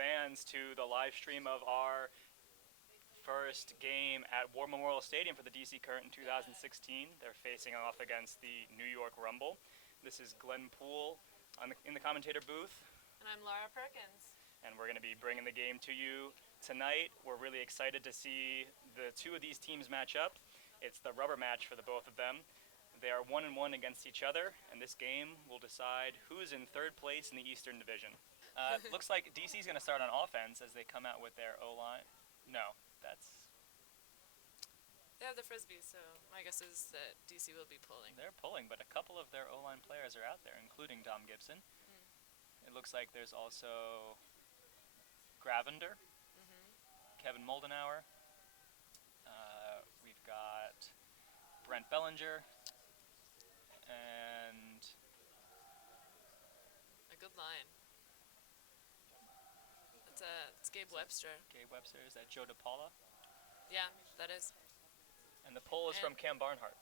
fans to the live stream of our first game at War Memorial Stadium for the DC Current in 2016. They're facing off against the New York Rumble. This is Glenn Poole in the commentator booth. And I'm Laura Perkins. And we're going to be bringing the game to you tonight. We're really excited to see the two of these teams match up. It's the rubber match for the both of them. They are 1-1 against each other, and this game will decide who's in third place in the Eastern Division. Looks like DC's going to start on offense as they come out with their O-line. No, that's... They have the Frisbee, so my guess is that DC will be pulling. They're pulling, but a couple of their O-line players are out there, including Dom Gibson. It looks like there's also Gravender, Kevin Moldenauer. We've got Brent Bellinger, and a good line. It's Gabe Webster. Gabe Webster, is that Joe DePaula? Yeah, that is. And the pull is from Cam Barnhart.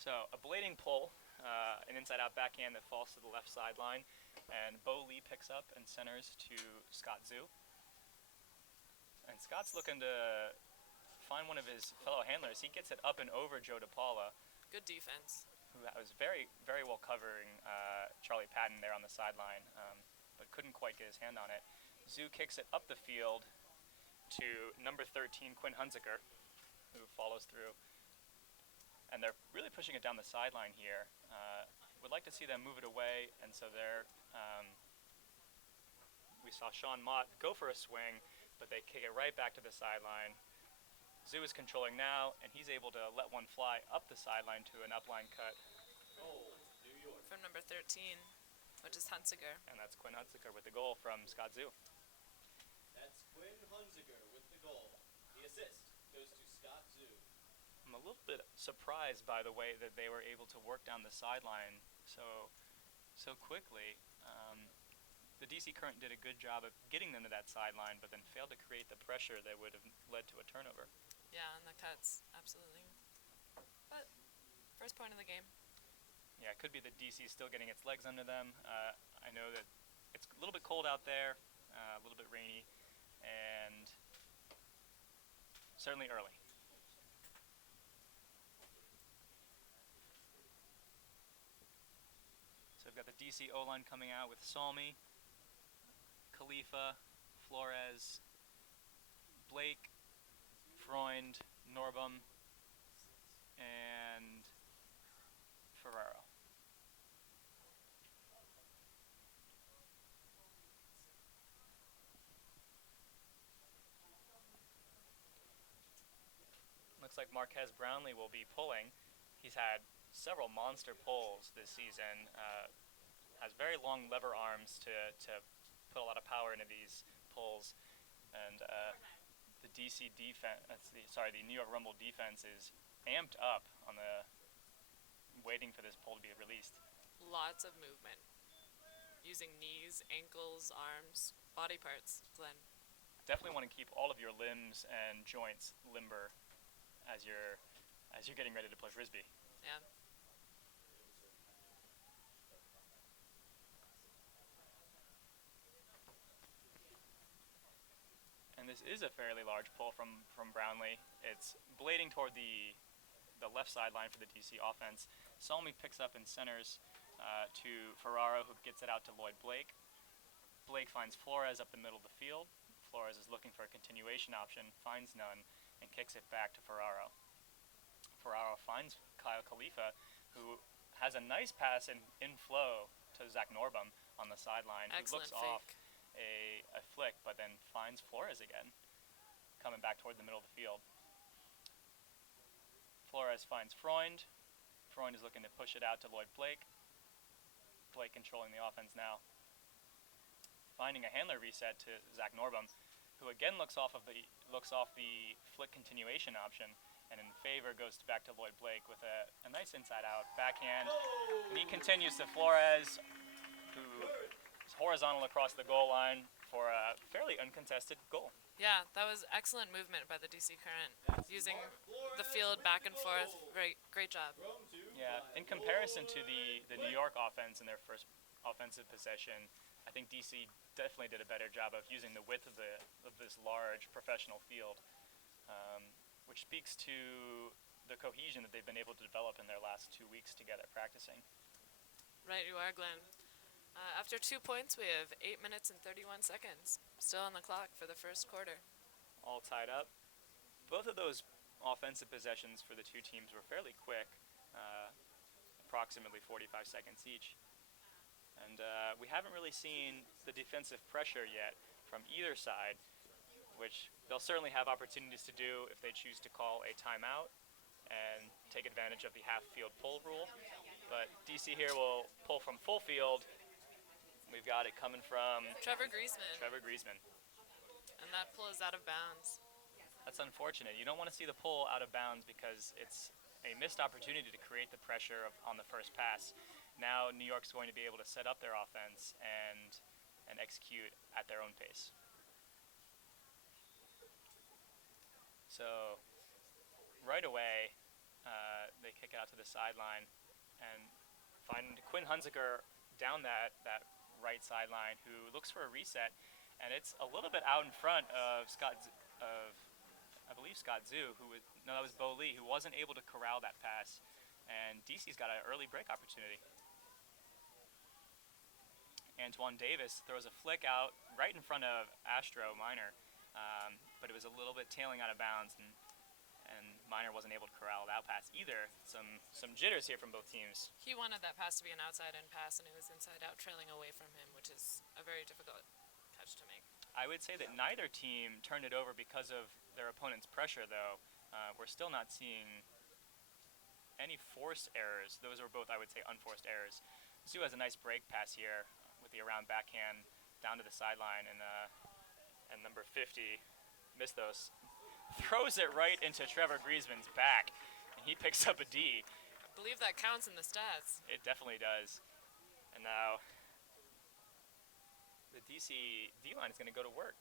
So a blading pull, an inside-out backhand that falls to the left sideline, and Bo Lee picks up and centers to Scott Zoo. And Scott's looking to find one of his fellow handlers. He gets it up and over Joe DePaula. Good defense. Who was very, very well covering Charlie Patton there on the sideline, but couldn't quite get his hand on it. Zoo kicks it up the field to number 13, Quinn Hunziker, who follows through. And they're really pushing it down the sideline here. Would like to see them move it away, and so they're, we saw Sean Mott go for a swing, but they kick it right back to the sideline. Zoo is controlling now, and he's able to let one fly up the sideline to an upline cut. Goal, New York. From number 13, which is Hunziker. And that's Quinn Hunziker with the goal from Scott Zoo. That's Quinn Hunziker with the goal. The assist goes to Scott Zoo. I'm a little bit surprised by the way that they were able to work down the sideline so quickly. The DC Current did a good job of getting them to that sideline, but then failed to create the pressure that would have led to a turnover. Yeah, and the cuts, absolutely. But first point of the game. Yeah, it could be that DC is still getting its legs under them. I know that it's a little bit cold out there, a little bit rainy, and certainly early. So we've got the DC O-line coming out with Salmi, Khalifa, Flores, Blake, Freund, Norbum, and Ferraro. Looks like Marquez Brownlee will be pulling. He's had several monster pulls this season. Has very long lever arms to put a lot of power into these pulls, and the DC defense, the New York Rumble defense is amped up on waiting for this pull to be released. Lots of movement, using knees, ankles, arms, body parts. Glenn. Definitely want to keep all of your limbs and joints limber as you're getting ready to play Frisbee. Yeah. And this is a fairly large pull from Brownlee. It's blading toward the left sideline for the DC offense. Salmi picks up and centers to Ferraro, who gets it out to Lloyd Blake. Blake finds Flores up the middle of the field. Flores is looking for a continuation option, finds none, and kicks it back to Ferraro. Ferraro finds Kyle Khalifa, who has a nice pass in flow to Zach Norbum on the sideline. Excellent who looks off a flick, but then finds Flores again, coming back toward the middle of the field. Flores finds Freund. Freund is looking to push it out to Lloyd Blake. Blake controlling the offense now. Finding a handler reset to Zach Norbum, who again looks off the flick continuation option, and in favor goes back to Lloyd Blake with a nice inside-out backhand. And he continues to Flores, who is horizontal across the goal line for a fairly uncontested goal. Yeah, that was excellent movement by the DC Current, using the field back and forth. Great job. Yeah, in comparison to the New York offense in their first offensive possession, I think DC definitely did a better job of using the width of this large professional field, which speaks to the cohesion that they've been able to develop in their last 2 weeks together practicing. Right, you are, Glenn. After 2 points, we have 8 minutes and 31 seconds. Still on the clock for the first quarter. All tied up. Both of those offensive possessions for the two teams were fairly quick, approximately 45 seconds each. And we haven't really seen the defensive pressure yet from either side, which they'll certainly have opportunities to do if they choose to call a timeout and take advantage of the half-field pull rule. But DC here will pull from full field. We've got it coming from Trevor Griezmann. And that pull is out of bounds. That's unfortunate. You don't want to see the pull out of bounds because it's a missed opportunity to create the pressure on the first pass. Now New York's going to be able to set up their offense and execute at their own pace. So right away, they kick it out to the sideline and find Quinn Hunziker down that right sideline, who looks for a reset, and it's a little bit out in front of I believe Scott Zoo, that was Bo Lee, who wasn't able to corral that pass, and DC's got an early break opportunity. Antoine Davis throws a flick out right in front of Astro Minor, but it was a little bit tailing out of bounds, and Minor wasn't able to corral that pass either. Some jitters here from both teams. He wanted that pass to be an outside-in pass, and it was inside-out, trailing away from him, which is a very difficult catch to make. I would say that neither team turned it over because of their opponent's pressure, though. We're still not seeing any forced errors. Those were both, I would say, unforced errors. Zoo has a nice break pass here with the around backhand down to the sideline, and number 50, Mistos, throws it right into Trevor Griezmann's back, and he picks up a D. I believe that counts in the stats. It definitely does. And now the DC D-line is going to go to work.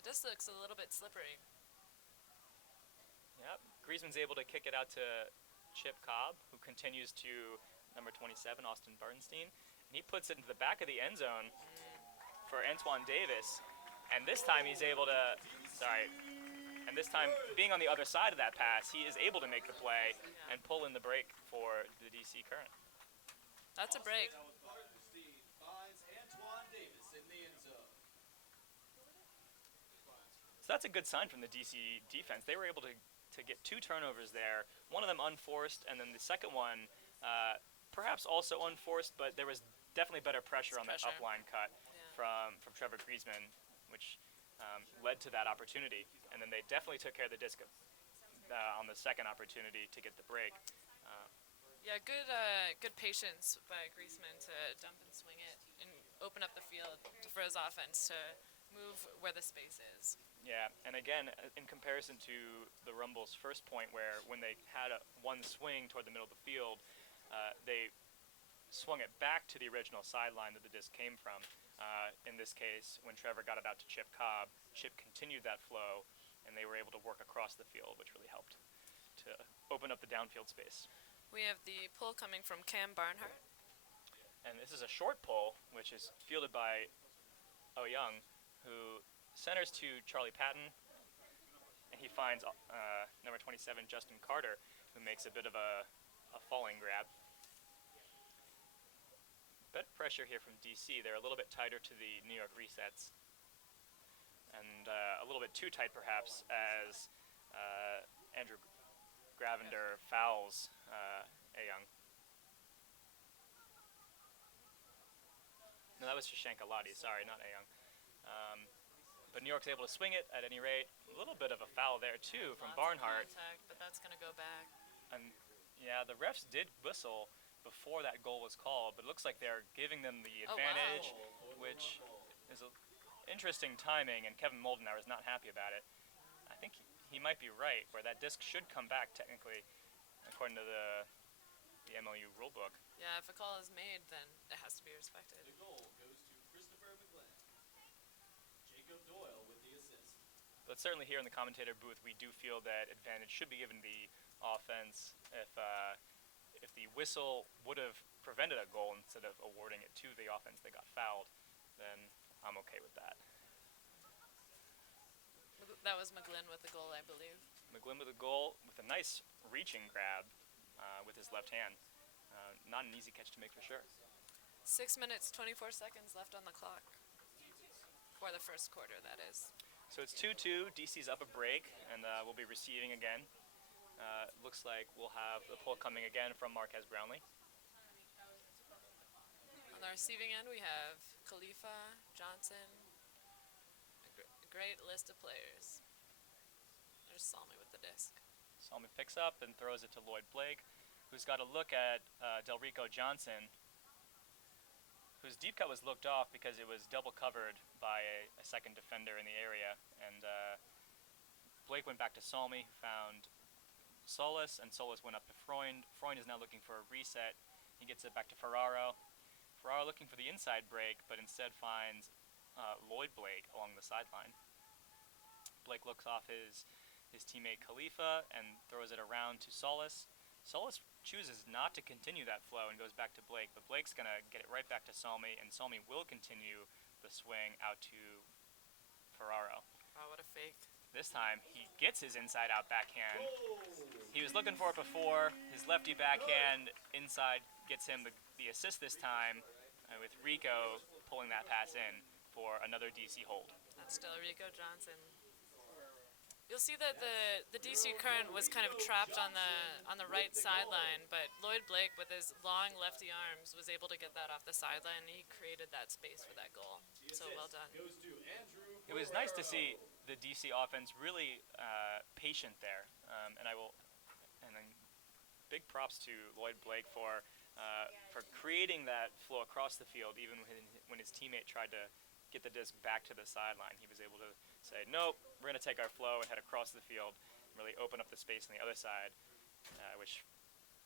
The disc looks a little bit slippery. Yep, Griezmann's able to kick it out to Chip Cobb, who continues to number 27, Austin Bernstein. And he puts it into the back of the end zone for Antoine Davis. And this time he's able to, this time being on the other side of that pass, he is able to make the play and pull in the break for the DC Current. That's a break. Bernstein finds Antoine Davis in the end zone. So that's a good sign from the DC defense. They were able to get 2 turnovers there, one of them unforced, and then the second one perhaps also unforced, but there was definitely better pressure on that upline cut from Trevor Griezmann, which led to that opportunity. And then they definitely took care of the disc on the second opportunity to get the break. Yeah, good patience by Griezmann to dump and swing it and open up the field for his offense to move where the space is. Yeah, and again, in comparison to the Rumble's first point, where when they had one swing toward the middle of the field, they swung it back to the original sideline that the disc came from. In this case, when Trevor got it out to Chip Cobb, Chip continued that flow, and they were able to work across the field, which really helped to open up the downfield space. We have the pull coming from Cam Barnhart. And this is a short pull, which is fielded by Oh Young, who centers to Charlie Patton, and he finds number 27, Justin Carter, who makes a bit of a falling grab. Better pressure here from DC. They're a little bit tighter to the New York resets, and a little bit too tight perhaps as Andrew Gravender fouls A. Young. No, that was Shashank Alati, sorry, not A. Young. But New York's able to swing it at any rate. A little bit of a foul there too from Barnhart. Contact, but that's going to go back. And yeah, the refs did whistle before that goal was called, but it looks like they're giving them the advantage, which is interesting timing, and Kevin Moldenauer is not happy about it. I think he might be right, where that disc should come back technically, according to the MLU rulebook. Yeah, if a call is made, then it has to be respected. The goal goes to Christopher McGlenn. Jacob Doyle with the assist. But certainly here in the commentator booth, we do feel that advantage should be given the offense. If the whistle would have prevented a goal instead of awarding it to the offense that got fouled, then I'm okay with that. That was McGlynn with the goal, I believe. McGlynn with a goal with a nice reaching grab with his left hand. Not an easy catch to make for sure. 6 minutes, 24 seconds left on the clock. For the first quarter, that is. So it's 2-2. DC's up a break, and we'll be receiving again. Looks like we'll have the pull coming again from Marquez Brownlee. On the receiving end, we have Khalifa, Johnson, a great list of players. There's Salmi with the disc. Salmi picks up and throws it to Lloyd Blake, who's got a look at Delrico Johnson, whose deep cut was looked off because it was double covered by a second defender in the area. And Blake went back to Salmi, found Solis, and Solis went up to Freund. Freund is now looking for a reset. He gets it back to Ferraro. Ferraro looking for the inside break, but instead finds Lloyd Blake along the sideline. Blake looks off his teammate Khalifa and throws it around to Solis. Solis chooses not to continue that flow and goes back to Blake, but Blake's going to get it right back to Salmi, and Salmi will continue the swing out to Ferraro. Oh, what a fake. This time, he gets his inside-out backhand. He was looking for it before. His lefty backhand inside gets him the assist this time, with Rico pulling that pass in for another DC hold. That's still Rico Johnson. You'll see that the DC Current was kind of trapped on the right sideline, but Lloyd Blake, with his long lefty arms, was able to get that off the sideline, and he created that space for that goal. So well done. It was nice to see the DC offense really patient there, and then big props to Lloyd Blake for creating that flow across the field, even when his teammate tried to get the disc back to the sideline. He was able to say, nope, we're going to take our flow and head across the field and really open up the space on the other side, which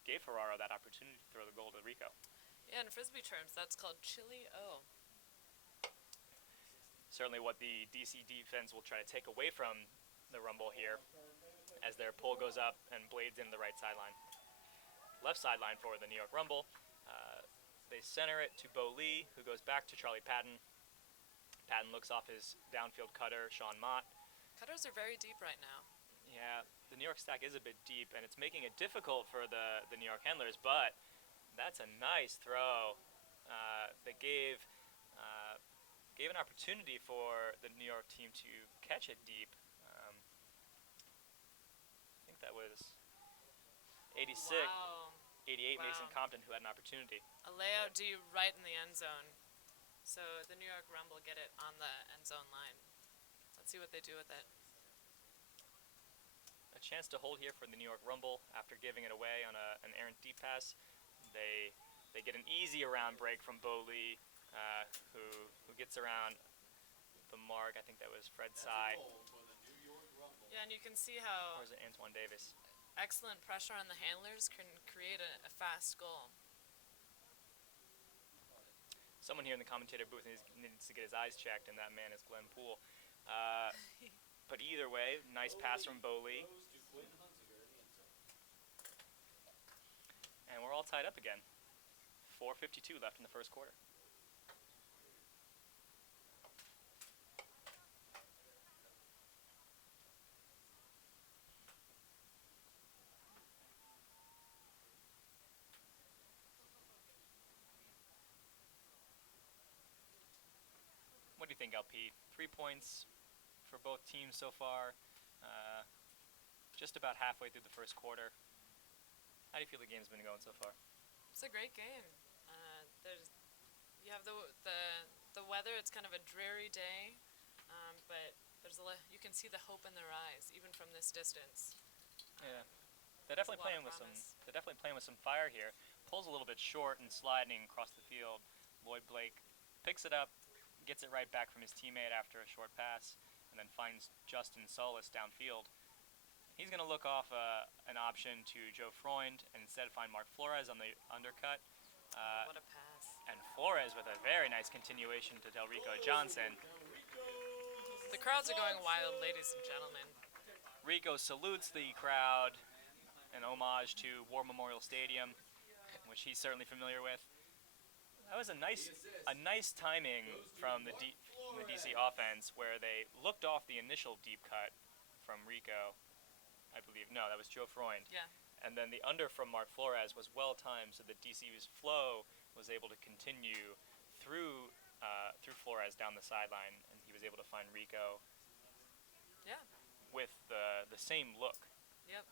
gave Ferraro that opportunity to throw the goal to Rico. Yeah, in Frisbee terms, that's called Chili-O. Certainly what the DC defense will try to take away from the Rumble here as their pull goes up and blades into the right sideline. Left sideline for the New York Rumble. They center it to Bo Lee, who goes back to Charlie Patton. Patton looks off his downfield cutter, Sean Mott. Cutters are very deep right now. Yeah, the New York stack is a bit deep, and it's making it difficult for the New York handlers, but that's a nice throw that gave an opportunity for the New York team to catch it deep. I think that was 86. Wow. 88 Wow. Mason Compton, who had an opportunity. A layout D right in the end zone. So the New York Rumble get it on the end zone line. Let's see what they do with it. A chance to hold here for the New York Rumble after giving it away on an errant deep pass. They get an easy around break from Bo Lee, who gets around the mark. I think that was Fred Tsai. Yeah, and you can see how Or is it Antoine Davis? excellent pressure on the handlers can create a fast goal. Someone here in the commentator booth needs to get his eyes checked, and that man is Glenn Poole. But either way, nice pass from Bo Lee. And we're all tied up again. 4:52 left in the first quarter. What do you think, LP? 3 points for both teams so far. Just about halfway through the first quarter. How do you feel the game's been going so far? It's a great game. You have the weather. It's kind of a dreary day, but you can see the hope in their eyes, even from this distance. Yeah, they're definitely a lot playing of with promise. They're definitely playing with some fire here. Pulls a little bit short and sliding across the field. Lloyd Blake picks it up, gets it right back from his teammate after a short pass, and then finds Justin Solis downfield. He's going to look off an option to Joe Freund and instead find Mark Flores on the undercut. What a pass. And Flores with a very nice continuation to Delrico Johnson. The crowds are going wild, ladies and gentlemen. Rico salutes the crowd, an homage to War Memorial Stadium, which he's certainly familiar with. That was a nice timing from the DC offense where they looked off the initial deep cut from Rico, I believe. No, that was Joe Freund. Yeah. And then the under from Mark Flores was well timed, so that DC's flow was able to continue through Flores down the sideline, and he was able to find Rico Yeah. with the same look. Yep.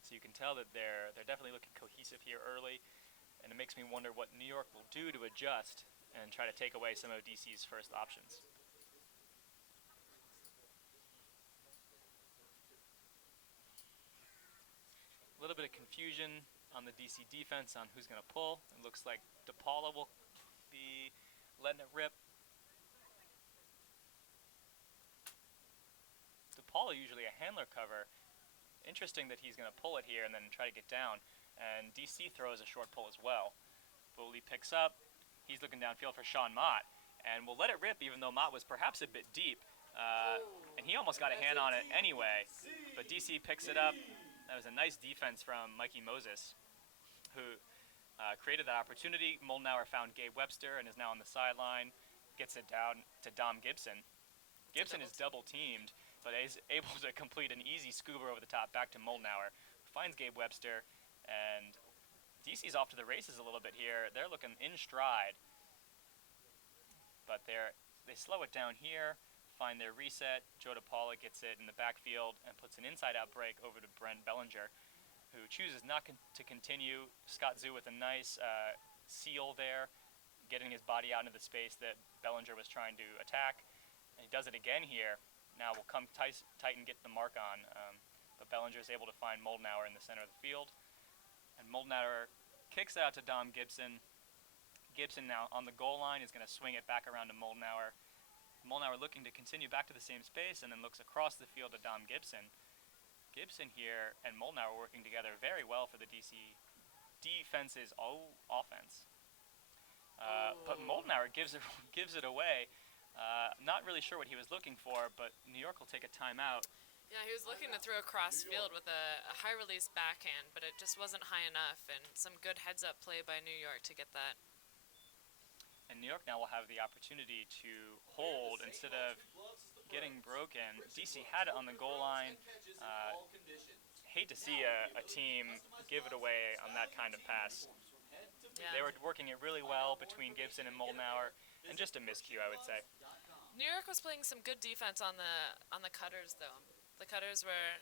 So you can tell that they're definitely looking cohesive here early, and it makes me wonder what New York will do to adjust and try to take away some of DC's first options. A little bit of confusion on the DC defense on who's going to pull. It looks like DePaula will be letting it rip. DePaula usually a handler cover. Interesting that he's going to pull it here and then try to get down. And DC throws a short pull as well. Foley picks up. He's looking downfield for Sean Mott. And will let it rip even though Mott was perhaps a bit deep. And he almost got a hand on it anyway. But DC picks it up. That was a nice defense from Mikey Moses, who created that opportunity. Moldenauer found Gabe Webster and is now on the sideline. Gets it down to Dom Gibson. Gibson is double teamed, but is able to complete an easy scuba over the top back to Moldenauer. Finds Gabe Webster, and DC's off to the races a little bit here. They're looking in stride, but they slow it down here, find their reset. Joe DePaula gets it in the backfield and puts an inside-out break over to Brent Bellinger, who chooses not to continue. Scott Zoo with a nice seal there, getting his body out into the space that Bellinger was trying to attack. And he does it again here. Now will come tight and get the mark on. But Bellinger is able to find Moldenauer in the center of the field. And Moldenauer kicks it out to Dom Gibson. Gibson now on the goal line is going to swing it back around to Moldenauer. Moldenauer looking to continue back to the same space and then looks across the field to Dom Gibson. Gibson here and Moldenauer working together very well for the DC defense's offense. But Moldenauer gives it away. Not really sure what he was looking for, but New York will take a timeout. Yeah, he was looking to throw across field with a high release backhand, but it just wasn't high enough, and some good heads up play by New York to get that. And New York now will have the opportunity to hold instead of getting broken. DC had it on the goal line. Hate to see a team give it away on that kind of pass. Yeah. They were working it really well between Gibson and Moldenauer, and just a miscue, I would say. New York was playing some good defense on the cutters, though. The cutters were,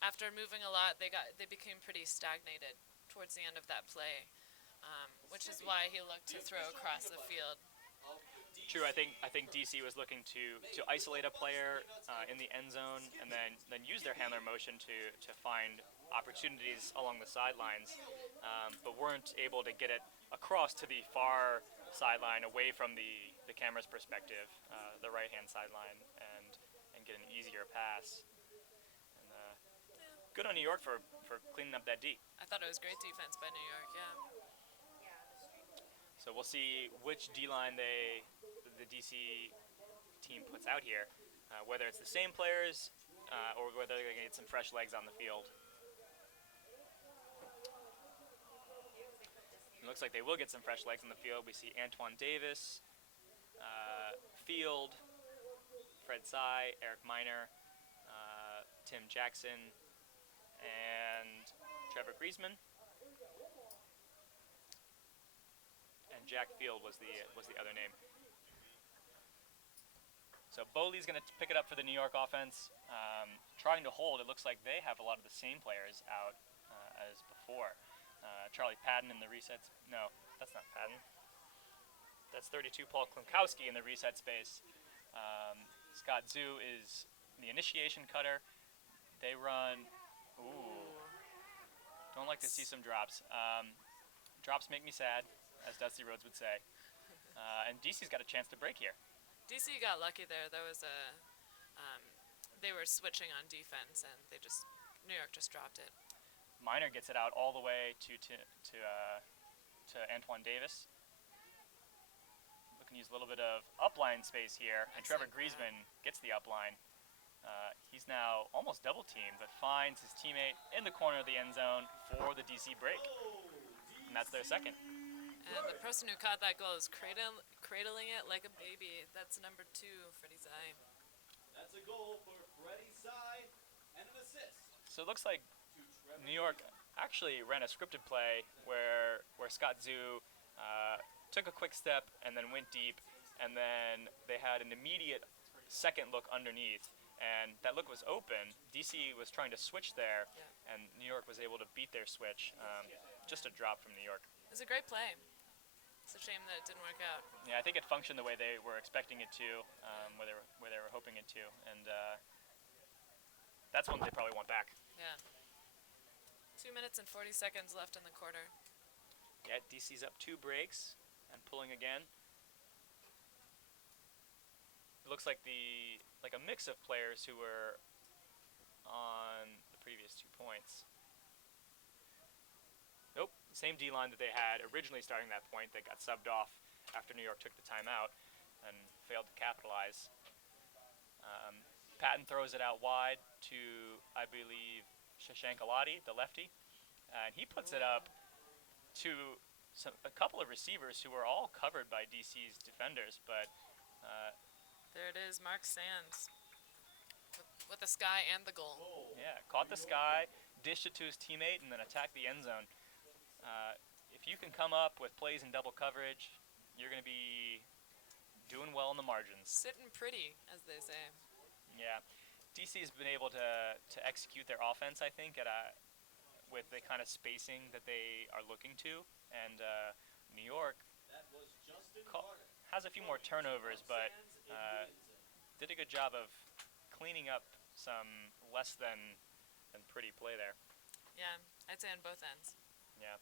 after moving a lot, they became pretty stagnated towards the end of that play, which is why he looked to throw across the field. True, I think DC was looking to isolate a player in the end zone and then use their handler motion to find opportunities along the sidelines, but weren't able to get it across to the far sideline away from the camera's perspective, the right-hand sideline, and get an easier pass. And good on New York for cleaning up that D. I thought it was great defense by New York, yeah. So we'll see which D-line the DC team puts out here, whether it's the same players or whether they're going to get some fresh legs on the field. It looks like they will get some fresh legs on the field. We see Antoine Davis, Field, Fred Tsai, Eric Miner, Tim Jackson, and Trevor Griezmann. And Jack Field was the other name. So Boley's going to pick it up for the New York offense. Trying to hold, it looks like they have a lot of the same players out as before. Charlie Patton in the resets. No, that's not Patton. That's 32 Paul Klinkowski in the reset space. Scott Zoo is the initiation cutter. They run. Ooh. Don't like to see some drops. Drops make me sad, as Dusty Rhodes would say. And DC's got a chance to break here. DC got lucky there. There was they were switching on defense, and New York just dropped it. Miner gets it out all the way to Antoine Davis. Looking to use a little bit of upline space here, and Trevor Griezmann gets the upline. He's now almost double teamed, but finds his teammate in the corner of the end zone for the DC break. And that's their second. person who caught that goal is cradling it like a baby. That's number 2, Freddie Zai. That's a goal for Freddie Zai and an assist So it looks like to Trevor New York Newman. actually ran a scripted play where Scott Zoo took a quick step and then went deep, and then they had an immediate second look underneath, and that look was open. DC was trying to switch there, Yeah. and New York was able to beat their switch. Just a drop from New York. It was a great play. It's a shame that it didn't work out. Yeah, I think it functioned the way they were expecting it to, where they were hoping it to, and that's one they probably want back. Yeah. 2 minutes and 40 seconds left in the quarter. Yeah, DC's up 2 breaks and pulling again. It looks like a mix of players who were on the previous 2 points. Nope, same D line that they had originally starting that point. They got subbed off after New York took the timeout and failed to capitalize. Patton throws it out wide to, I believe, Shashankalati, the lefty, and he puts it up to a couple of receivers who were all covered by DC's defenders, but There it is, Mark Sands with the sky and the goal. yeah, caught the sky, dished it to his teammate, and then attacked the end zone. If you can come up with plays in double coverage, you're going to be doing well in the margins. Sitting pretty, as they say. Yeah, DC's been able to execute their offense, I think, with the kind of spacing that they are looking to, and New York That was Justin Ca- Carter. has a few more turnovers, but did a good job of cleaning up some less than pretty play there. Yeah, I'd say on both ends Yeah.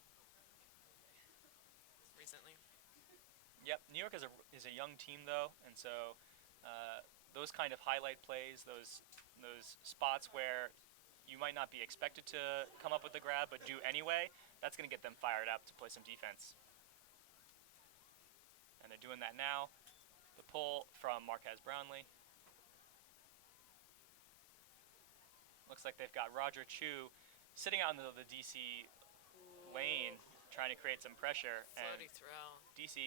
recently. Yep. New York is a young team though, and so those kind of highlight plays, those spots where you might not be expected to come up with the grab but do anyway, that's going to get them fired up to play some defense. And they're doing that now. The pull from Marquez Brownlee. Looks like they've got Roger Chu sitting out in the DC lane trying to create some pressure, and Floaty throw. DC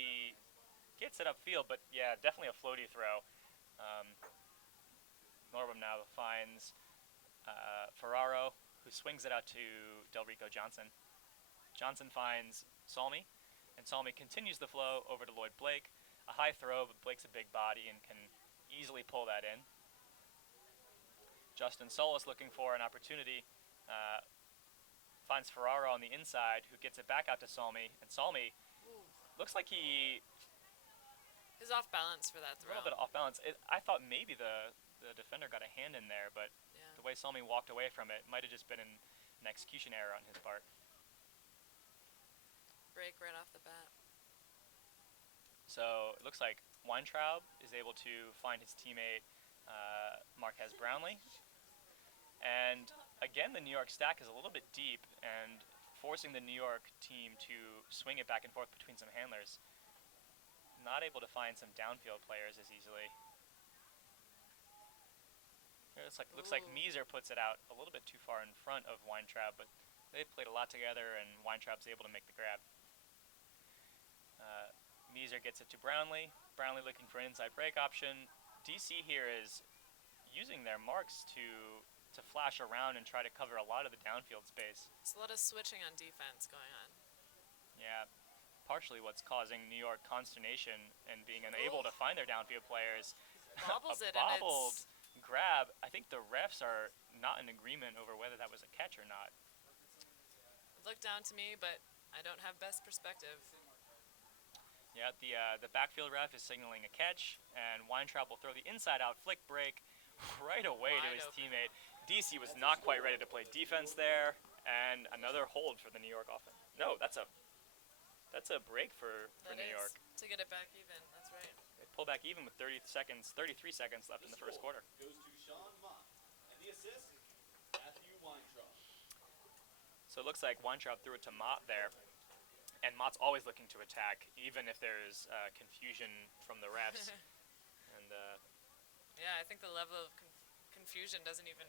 gets it upfield, but yeah, definitely a floaty throw. Norwam now finds Ferraro, who swings it out to Delrico Johnson. Johnson finds Salmi, and Salmi continues the flow over to Lloyd Blake. A high throw, but Blake's a big body and can easily pull that in. Justin Solis looking for an opportunity. Finds Ferraro on the inside, who gets it back out to Salmi, and Salmi looks like he He's off balance for that a throw. little bit off balance. I thought maybe the defender got a hand in there, but Yeah. the way Salmi walked away from it might have just been an execution error on his part. Break right off the bat. So it looks like Weintraub is able to find his teammate Marquez Brownlee. And again, the New York stack is a little bit deep and forcing the New York team to swing it back and forth between some handlers. Not able to find some downfield players as easily. Here looks like Ooh. Meeser puts it out a little bit too far in front of Weintraub, but they've played a lot together, and Weintraub's able to make the grab. Meeser gets it to Brownlee. Brownlee looking for an inside break option. DC here is using their marks to flash around and try to cover a lot of the downfield space. There's a lot of switching on defense going on. Yeah, partially what's causing New York consternation and being unable to find their downfield players. Bobbles A it and bobbled it's grab. I think the refs are not in agreement over whether that was a catch or not. looked down to me, but I don't have best perspective. Yeah, the backfield ref is signaling a catch, and Weintraub will throw the inside-out flick break right away to Wide his open. teammate. DC was not quite ready to play defense there, and another hold for the New York offense. No, that's a break for That New is, York. to get it back even. That's right. They pull back even with 33 seconds left in the first quarter. Goes to Sean Mott. And the assist, Matthew Weintraub. So it looks like Weintraub threw it to Mott there, and Mott's always looking to attack, even if there's confusion from the refs. And Yeah, I think the level of confusion doesn't even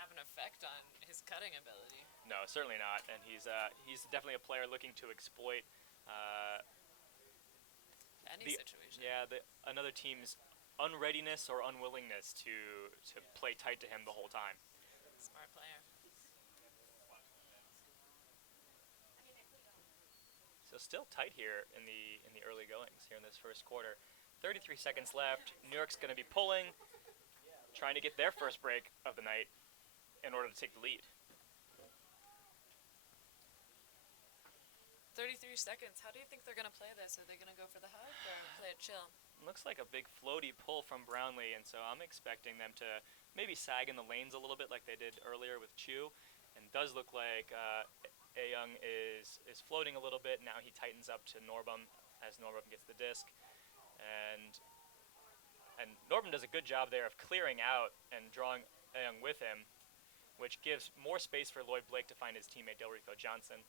have an effect on his cutting ability. no, certainly not. And he's definitely a player looking to exploit any situation. Yeah, another team's unreadiness or unwillingness to play tight to him the whole time. Smart player. So still tight here in the early goings here in this first quarter. 33 seconds left. New York's going to be pulling, trying to get their first break of the night in order to take the lead. 33 seconds. How do you think they're going to play this? Are they going to go for the hug or play it chill? Looks like a big floaty pull from Brownlee, and so I'm expecting them to maybe sag in the lanes a little bit like they did earlier with Chu. And does look like Young is floating a little bit. Now he tightens up to Norbum as Norbum gets the disc. And Norbum does a good job there of clearing out and drawing Young with him, which gives more space for Lloyd Blake to find his teammate Delrico Johnson.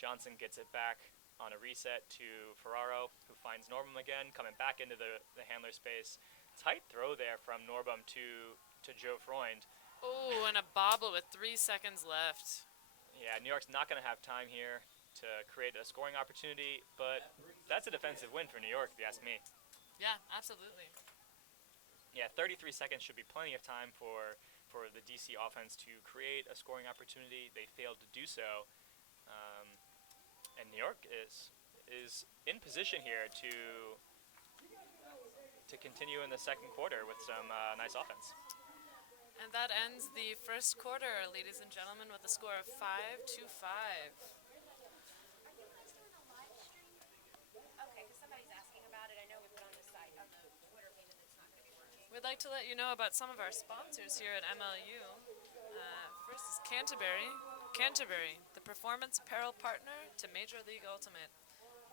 Johnson gets it back on a reset to Ferraro, who finds Norbum again, coming back into the handler space. Tight throw there from Norbum to Joe Freund. Oh, and a bobble with 3 seconds left. Yeah, New York's not going to have time here to create a scoring opportunity, but that's a defensive win for New York, if you ask me. Yeah, absolutely. Yeah, 33 seconds should be plenty of time for the DC offense to create a scoring opportunity. They failed to do so. And New York is in position here to continue in the second quarter with some nice offense. And that ends the first quarter, ladies and gentlemen, with a score of 5-5. Okay, because somebody's asking about it. I know we put on the site, on the Twitter feed, that it's not going to be working. We'd like to let you know about some of our sponsors here at MLU. First is Canterbury. Canterbury, the performance apparel partner to Major League Ultimate.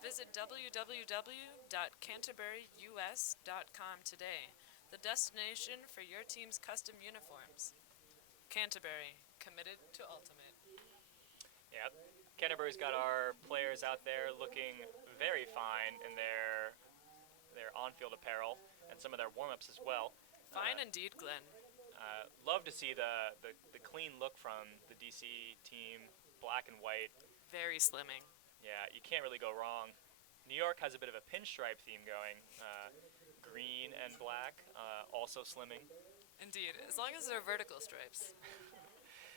Visit www.canterburyus.com today, the destination for your team's custom uniforms. Canterbury, committed to Ultimate. Yeah, Canterbury's got our players out there looking very fine in their on-field apparel and some of their warm-ups as well. Fine indeed, Glenn. Love to see the clean look from the DC team, black and white. Very slimming. Yeah, you can't really go wrong. New York has a bit of a pinstripe theme going, green and black, also slimming. Indeed, as long as they're vertical stripes.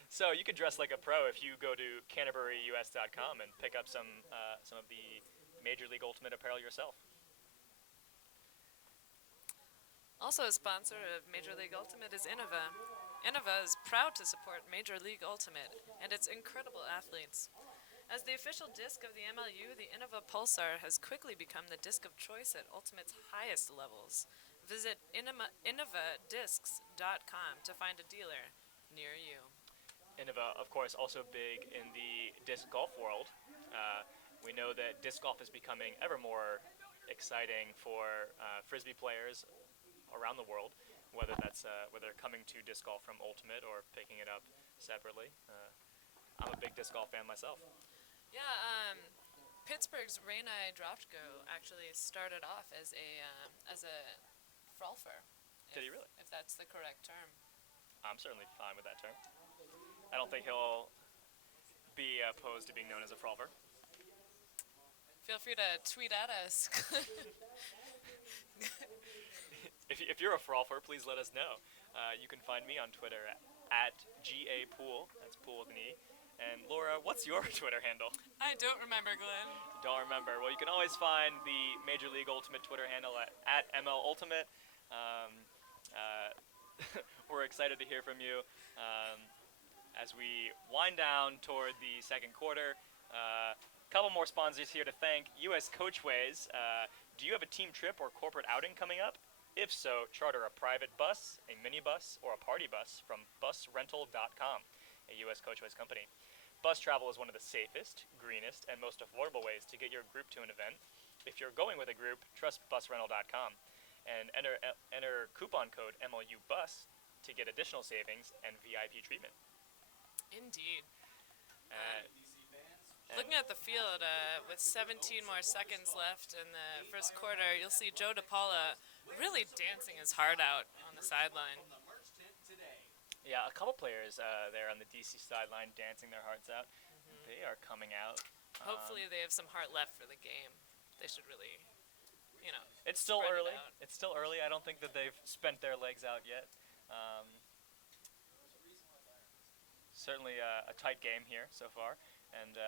So you could dress like a pro if you go to CanterburyUS.com and pick up some of the Major League Ultimate apparel yourself. Also a sponsor of Major League Ultimate is Innova. Innova is proud to support Major League Ultimate and its incredible athletes. As the official disc of the MLU, the Innova Pulsar has quickly become the disc of choice at Ultimate's highest levels. Visit InnovaDiscs.com to find a dealer near you. Innova, of course, also big in the disc golf world. We know that disc golf is becoming ever more exciting for Frisbee players around the world, whether they're coming to disc golf from Ultimate or picking it up separately. I'm a big disc golf fan myself. Yeah, Pittsburgh's Rainai Droftko actually started off as a frolfer. Did he really? If that's the correct term. I'm certainly fine with that term. I don't think he'll be opposed to being known as a frolfer. Feel free to tweet at us. If you're a frolfer, please let us know. You can find me on Twitter at GAPool. That's pool with an E. And Laura, what's your Twitter handle? I don't remember, Glenn. Don't remember. Well, you can always find the Major League Ultimate Twitter handle at MLUltimate. We're excited to hear from you. As we wind down toward the second quarter, couple more sponsors here to thank. U.S. Coachways. Do you have a team trip or corporate outing coming up? If so, charter a private bus, a minibus, or a party bus from busrental.com, a U.S. Coachways company. Bus travel is one of the safest, greenest, and most affordable ways to get your group to an event. If you're going with a group, trust busrental.com and enter coupon code MLUBUS to get additional savings and VIP treatment. Indeed. Looking at the field, with 17 more seconds left in the first quarter, you'll see Joe DePaula really dancing his heart out on the sideline. Yeah, a couple players there on the DC sideline dancing their hearts out. Mm-hmm. They are coming out. Hopefully they have some heart left for the game. They should really, It's still spread it early. out. It's still early. I don't think that they've spent their legs out yet. Certainly a tight game here so far, and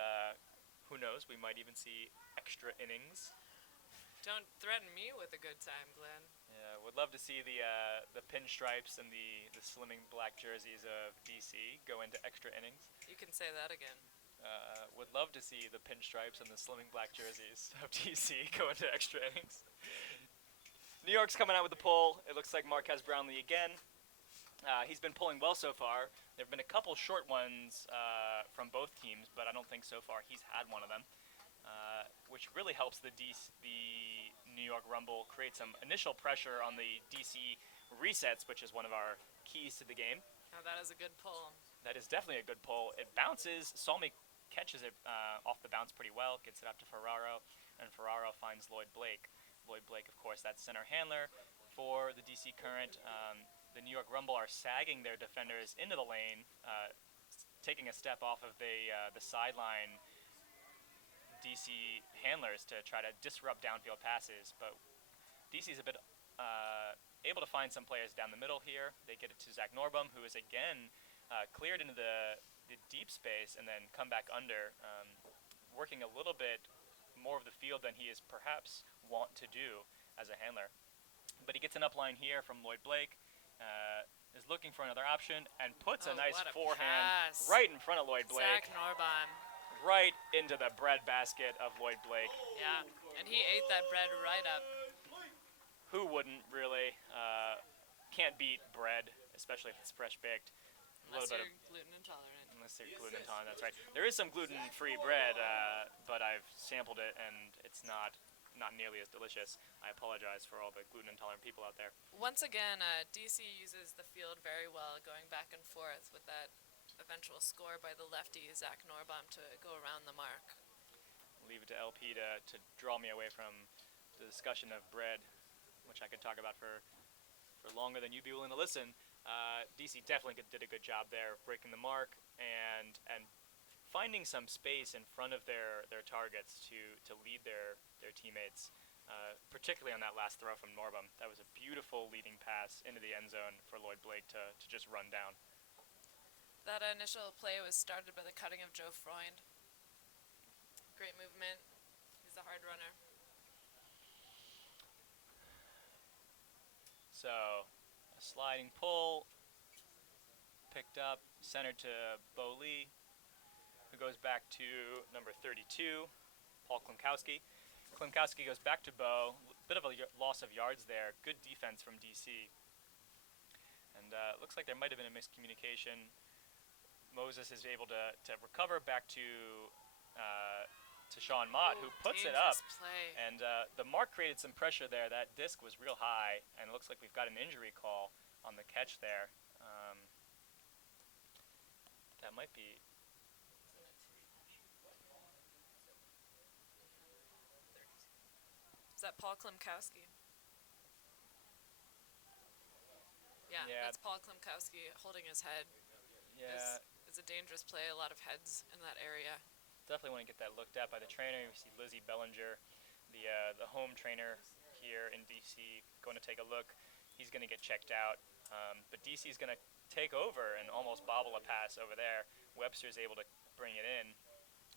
who knows? We might even see extra innings. Don't threaten me with a good time, Glenn. Yeah, would love to see the pinstripes and the slimming black jerseys of DC go into extra innings. You can say that again. Would love to see the pinstripes and the slimming black jerseys of DC go into extra innings. New York's coming out with the pull. It looks like Marquez Brownlee again. He's been pulling well so far. There have been a couple short ones from both teams, but I don't think so far he's had one of them, which really helps the New York Rumble create some initial pressure on the DC resets, which is one of our keys to the game. Now that is a good pull. That is definitely a good pull. It bounces. Salmi catches it off the bounce pretty well, gets it up to Ferraro, and Ferraro finds Lloyd Blake. Lloyd Blake, of course, that's center handler for the DC Current. The New York Rumble are sagging their defenders into the lane, taking a step off of the sideline DC handlers to try to disrupt downfield passes. But DC's a bit able to find some players down the middle here. They get it to Zach Norbum, who is again cleared into the deep space and then come back under, working a little bit more of the field than he is perhaps want to do as a handler. But he gets an upline here from Lloyd Blake. Is looking for another option and puts a nice what a forehand pass. right in front of Lloyd Blake, Zach Norbom. right into the bread basket of Lloyd Blake. Yeah, and he ate that bread right up. Who wouldn't really? Can't beat bread, especially if it's fresh baked. Unless you're gluten intolerant. Unless they're gluten intolerant, that's right. There is some gluten-free bread, but I've sampled it and it's not nearly as delicious. I apologize for all the gluten-intolerant people out there. Once again, DC uses the field very well, going back and forth with that eventual score by the lefty, Zach Norbom, to go around the mark. Leave it to LP to draw me away from the discussion of bread, which I could talk about for longer than you'd be willing to listen. DC definitely did a good job there, breaking the mark and finding some space in front of their targets to lead their teammates, particularly on that last throw from Norbom. That was a beautiful leading pass into the end zone for Lloyd Blake to just run down. That initial play was started by the cutting of Joe Freund. Great movement. He's a hard runner. So, a sliding pull, picked up, centered to Bo Lee, who goes back to number 32, Paul Klimkowski. Klimkowski goes back to Bo. Bit of a loss of yards there. Good defense from DC. And looks like there might have been a miscommunication. Moses is able to recover back to Sean Mott, who puts it up. Dangerous play. And the mark created some pressure there. That disc was real high, and it looks like we've got an injury call on the catch there. That might be... Is that Paul Klimkowski? Yeah, Yeah. that's Paul Klimkowski holding his head. Yeah, It's a dangerous play, a lot of heads in that area. definitely want to get that looked at by the trainer. We see Lizzie Bellinger, the home trainer here in DC, going to take a look. He's going to get checked out. But DC is going to take over and almost bobble a pass over there. Webster's able to bring it in.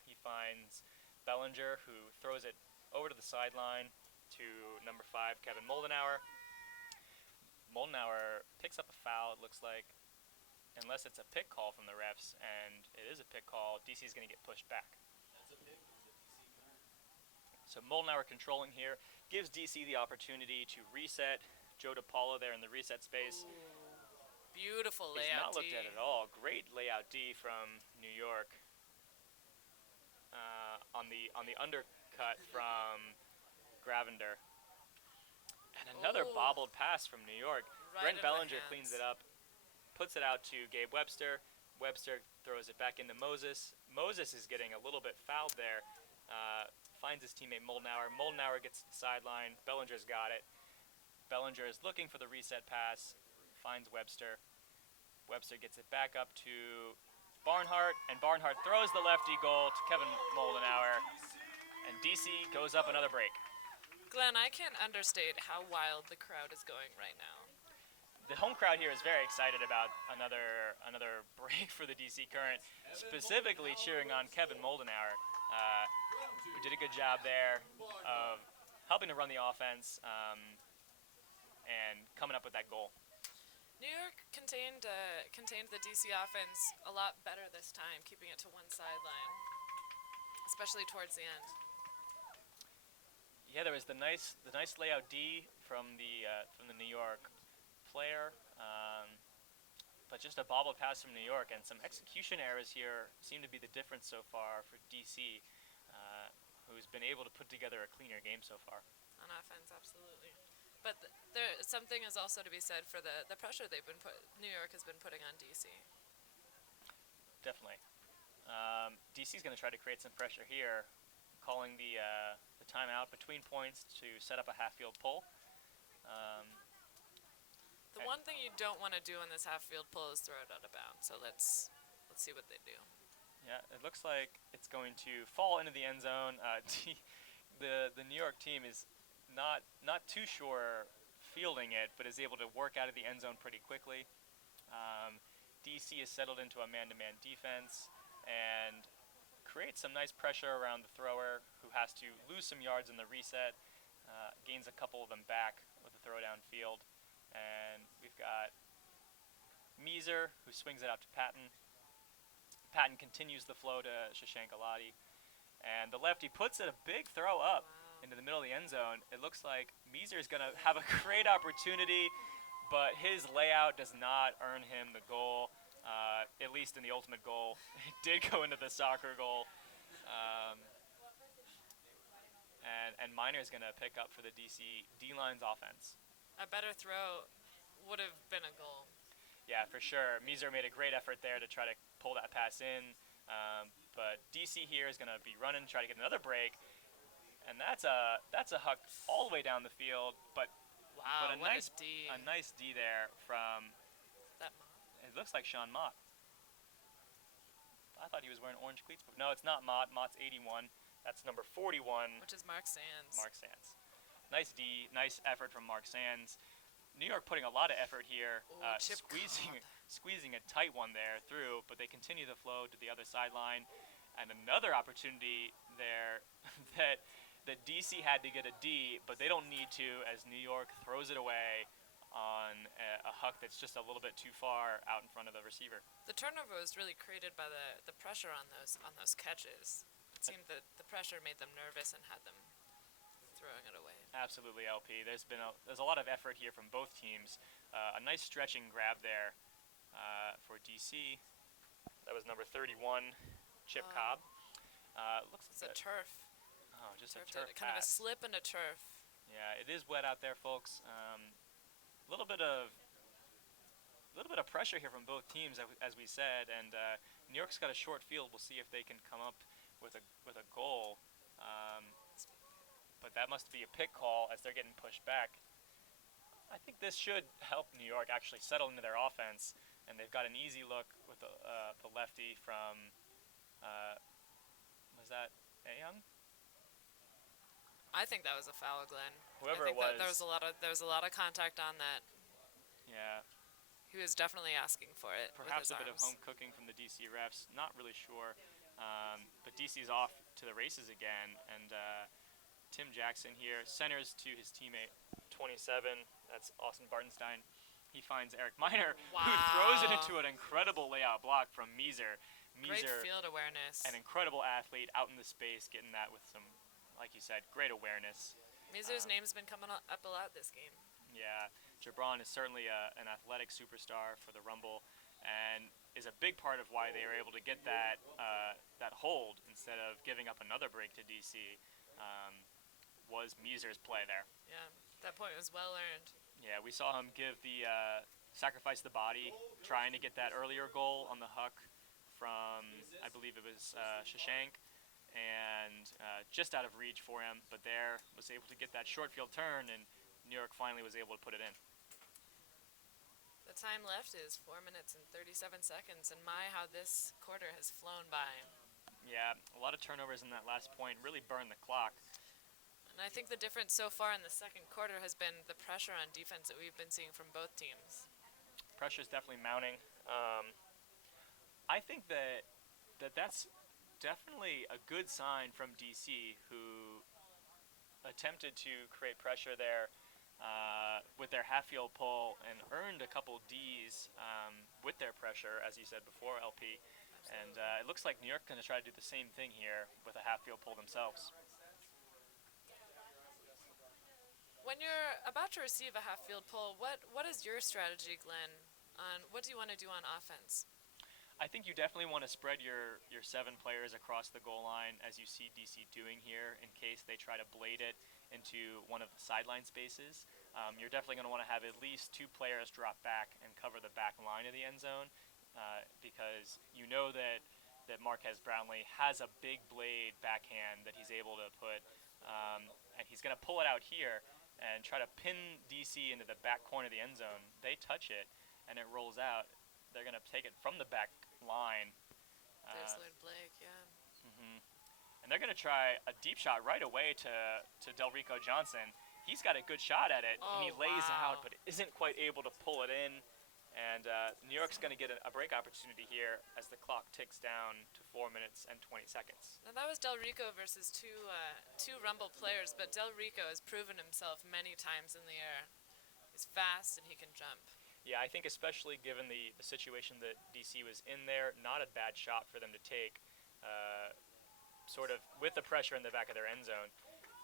He finds Bellinger, who throws it over to the sideline to number 5, Kevin Moldenauer. Moldenauer picks up a foul, it looks like, unless it's a pick call from the refs, and it is a pick call. DC is going to get pushed back. So Moldenauer controlling here gives DC the opportunity to reset. Joe DePaula there in the reset space. Beautiful He's layout not looked D. at all. Great layout D from New York. On the undercut from Gravender. And another Oh. bobbled pass from New York. Right Brent into the Bellinger hands. cleans it up, puts it out to Gabe Webster. Webster throws it back into Moses. Moses is getting a little bit fouled there. Finds his teammate Moldenauer. Moldenauer gets to the sideline. Bellinger's got it. Bellinger is looking for the reset pass. Finds Webster. Webster gets it back up to Barnhart, and Barnhart throws the lefty goal to Kevin Moldenauer, and DC goes up another break. Glenn, I can't understate how wild the crowd is going right now. The home crowd here is very excited about another break for the DC Current, specifically cheering on Kevin Moldenauer, who did a good job there of helping to run the offense and coming up with that goal. New York contained the DC offense a lot better this time, keeping it to one sideline, especially towards the end. Yeah, there was the nice layout D from the New York player, but just a bobbled pass from New York, and some execution errors here seem to be the difference so far for DC, who's been able to put together a cleaner game so far. On offense, absolutely. But something is also to be said for the pressure New York has been putting on DC. Definitely. DC's going to try to create some pressure here, calling the timeout between points to set up a half-field pull. The one thing you don't want to do in this half-field pull is throw it out of bounds. So let's see what they do. Yeah, it looks like it's going to fall into the end zone. The New York team is not too sure fielding it, but is able to work out of the end zone pretty quickly. DC is settled into a man-to-man defense and creates some nice pressure around the thrower, who has to lose some yards in the reset, gains a couple of them back with the throw downfield. And we've got Meeser, who swings it out to Patton. Patton continues the flow to Shashank Alati. And the lefty puts it a big throw up into the middle of the end zone. It looks like Meeser is going to have a great opportunity, but his layout does not earn him the goal, at least in the ultimate goal. It did go into the soccer goal. And Miner is going to pick up for the DC D-line's offense. A better throw would have been a goal. Yeah, for sure. Meeser made a great effort there to try to pull that pass in. But DC here is going to be running, try to get another break. And that's a huck all the way down the field. But Wow, a what nice a D. a nice D there from, That it looks like Sean Mott. I thought he was wearing orange cleats, but no, it's not Mott. Mott's 81. That's number 41. which is Mark Sands. Mark Sands. Nice D, nice effort from Mark Sands. New York putting a lot of effort here, Ooh, Chip squeezing a tight one there through, but they continue the flow to the other sideline. And another opportunity there that DC had to get a D, but they don't need to, as New York throws it away on a huck that's just a little bit too far out in front of the receiver. The turnover was really created by the pressure on those catches. It seemed that the pressure made them nervous and had them throwing it away. Absolutely, LP. There's a lot of effort here from both teams. A nice stretching grab there for DC. That was number 31, Chip Cobb. Looks It's like a turf. Oh, just a Turf turf kind of a pass. slip and a turf. Yeah, it is wet out there, folks. A little bit of pressure here from both teams, as we said, and New York's got a short field. We'll see if they can come up with a goal. But that must be a pick call as they're getting pushed back. I think this should help New York actually settle into their offense, and they've got an easy look with the lefty from was that Young? I think that was a foul, Glenn. Whoever I it think that was. there was a lot of contact on that. Yeah, He was definitely asking for it. perhaps with a his bit of arms. home cooking from the DC refs. Not really sure, but DC's off to the races again, and Tim Jackson here centers to his teammate 27. That's Austin Bartenstein. He finds Eric Miner, who throws it Wow. into an incredible layout block from Meeser. Great Meeser, field awareness. an incredible athlete out in the space, getting that with some, like you said, great awareness. Meeser's name's been coming up a lot this game. Yeah, Jabron is certainly an athletic superstar for the Rumble, and is a big part of why they were able to get that hold instead of giving up another break to DC. Was Meeser's play there? Yeah, that point was well earned. Yeah, we saw him give the sacrifice the body, trying to get that earlier goal on the huck from, I believe it was Shashank, and just out of reach for him, but there was able to get that short field turn, and New York finally was able to put it in. The time left is 4 minutes and 37 seconds, and my, how this quarter has flown by. Yeah, a lot of turnovers in that last point really burned the clock. And And I think the difference so far in the second quarter has been the pressure on defense that we've been seeing from both teams. Pressure's definitely mounting. I think that's definitely a good sign from DC, who attempted to create pressure there with their half-field pull and earned a couple Ds with their pressure, as you said before, LP. And it looks like New York's going to try to do the same thing here with a half-field pull themselves. When you're about to receive a half-field pull, what is your strategy, Glenn? On what do you want to do on offense? I think you definitely want to spread your 7 players across the goal line, as you see DC doing here, in case they try to blade it into one of the sideline spaces. You're definitely going to want to have at least 2 players drop back and cover the back line of the end zone, because you know that Marquez Brownlee has a big blade backhand that he's able to put, and he's going to pull it out here and try to pin DC into the back corner of the end zone. They touch it, and it rolls out. They're going to take it from the back line. There's Lloyd Blake, yeah. And they're going to try a deep shot right away to Delrico Johnson. He's got a good shot at it, and he lays out, but isn't quite able to pull it in. And New York's going to get a break opportunity here as the clock ticks down to 4 minutes and 20 seconds. Now that was Delrico versus two Rumble players, but Delrico has proven himself many times in the air. He's fast and he can jump. Yeah, I think especially given the situation that DC was in there, not a bad shot for them to take, sort of with the pressure in the back of their end zone.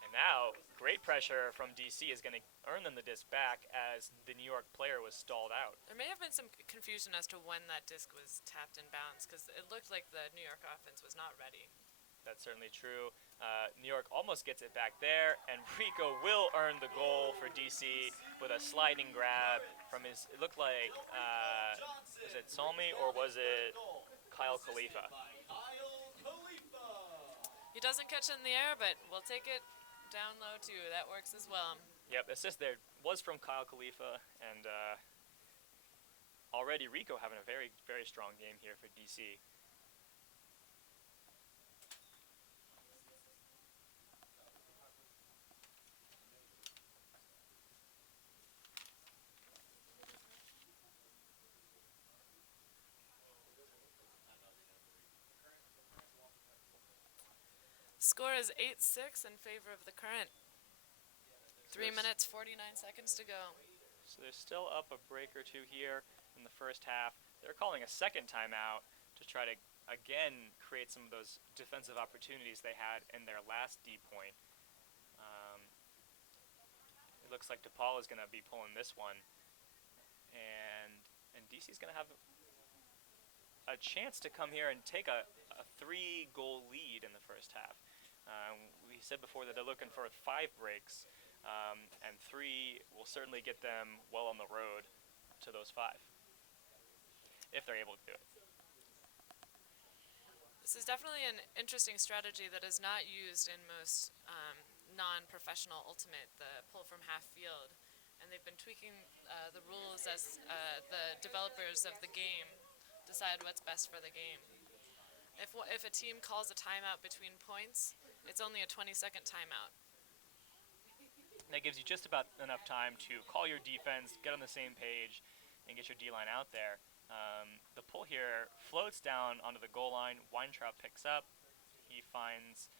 And now, great pressure from DC is going to earn them the disc back as the New York player was stalled out. There may have been some confusion as to when that disc was tapped in bounds, because it looked like the New York offense was not ready. That's certainly true. New York almost gets it back there, and Rico will earn the goal for DC with a sliding grab from his, it looked like, was it Salmi or was it Kyle Khalifa? He doesn't catch it in the air, but we'll take it down low too. That works as well. Yep, assist there was from Kyle Khalifa, and already Rico having a very, very strong game here for DC. Score is 8-6 in favor of the Current. 3 minutes, 49 seconds to go. So they're still up a break or two here in the first half. They're calling a second timeout to try to, again, create some of those defensive opportunities they had in their last D point. It looks like DePaul is going to be pulling this one. And DC's going to have a chance to come here and take a 3-goal lead in the first half. We said before that they're looking for 5 breaks, and 3 will certainly get them well on the road to those 5, if they're able to do it. This is definitely an interesting strategy that is not used in most non-professional ultimate, the pull from half field. And they've been tweaking the rules as the developers of the game decide what's best for the game. If a team calls a timeout between points, it's only a 20-second timeout. That gives you just about enough time to call your defense, get on the same page, and get your D-line out there. The pull here floats down onto the goal line. Weintraub picks up. He finds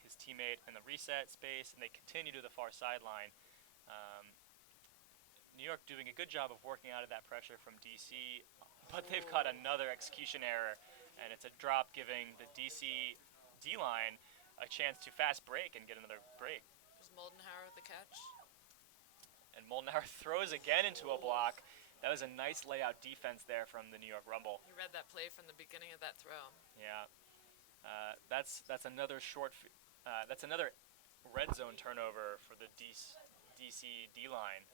his teammate in the reset space, and they continue to the far sideline. New York doing a good job of working out of that pressure from DC, but they've got another execution error, and it's a drop giving the DC D-line a chance to fast break and get another break. There's Moldenhauer with the catch. And Moldenhauer throws again into a block. That was a nice layout defense there from the New York Rumble. You read that play from the beginning of that throw. Yeah, that's another that's another red zone turnover for the DC D-line.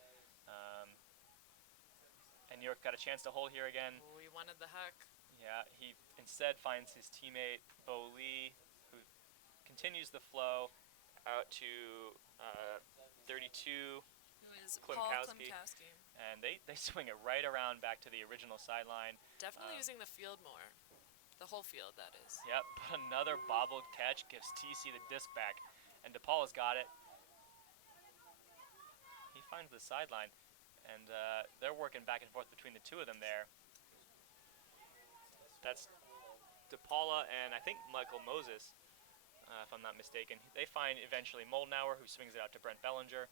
And New York got a chance to hold here again. Oh, he wanted the huck. Yeah, he instead finds his teammate Bo Lee, who continues the flow out to 32. Who is Paul Klimkowski. Klimkowski. And they swing it right around back to the original sideline. Definitely using the field more. The whole field, that is. Yep, but another bobbled catch gives TC the disc back. And DePaul has got it. finds the sideline, and they're working back and forth between the two of them there. That's DePaula and I think Michael Moses, if I'm not mistaken. They find eventually Moldenauer, who swings it out to Brent Bellinger.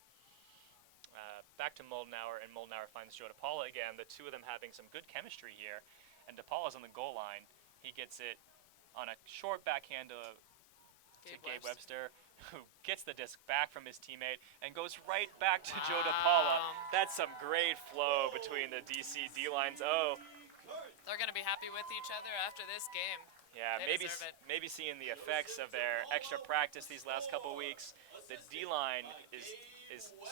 Back to Moldenauer, and Moldenauer finds Joe DePaula again. The two of them having some good chemistry here. And DePaula's on the goal line. He gets it on a short backhand to Gabe Webster, who gets the disc back from his teammate and goes right back to Joe DePaula. That's some great flow between the DC D-lines. Oh, They're going to be happy with each other after this game. yeah, They maybe deserve it. maybe seeing the effects of their extra practice these last couple weeks. The D-line is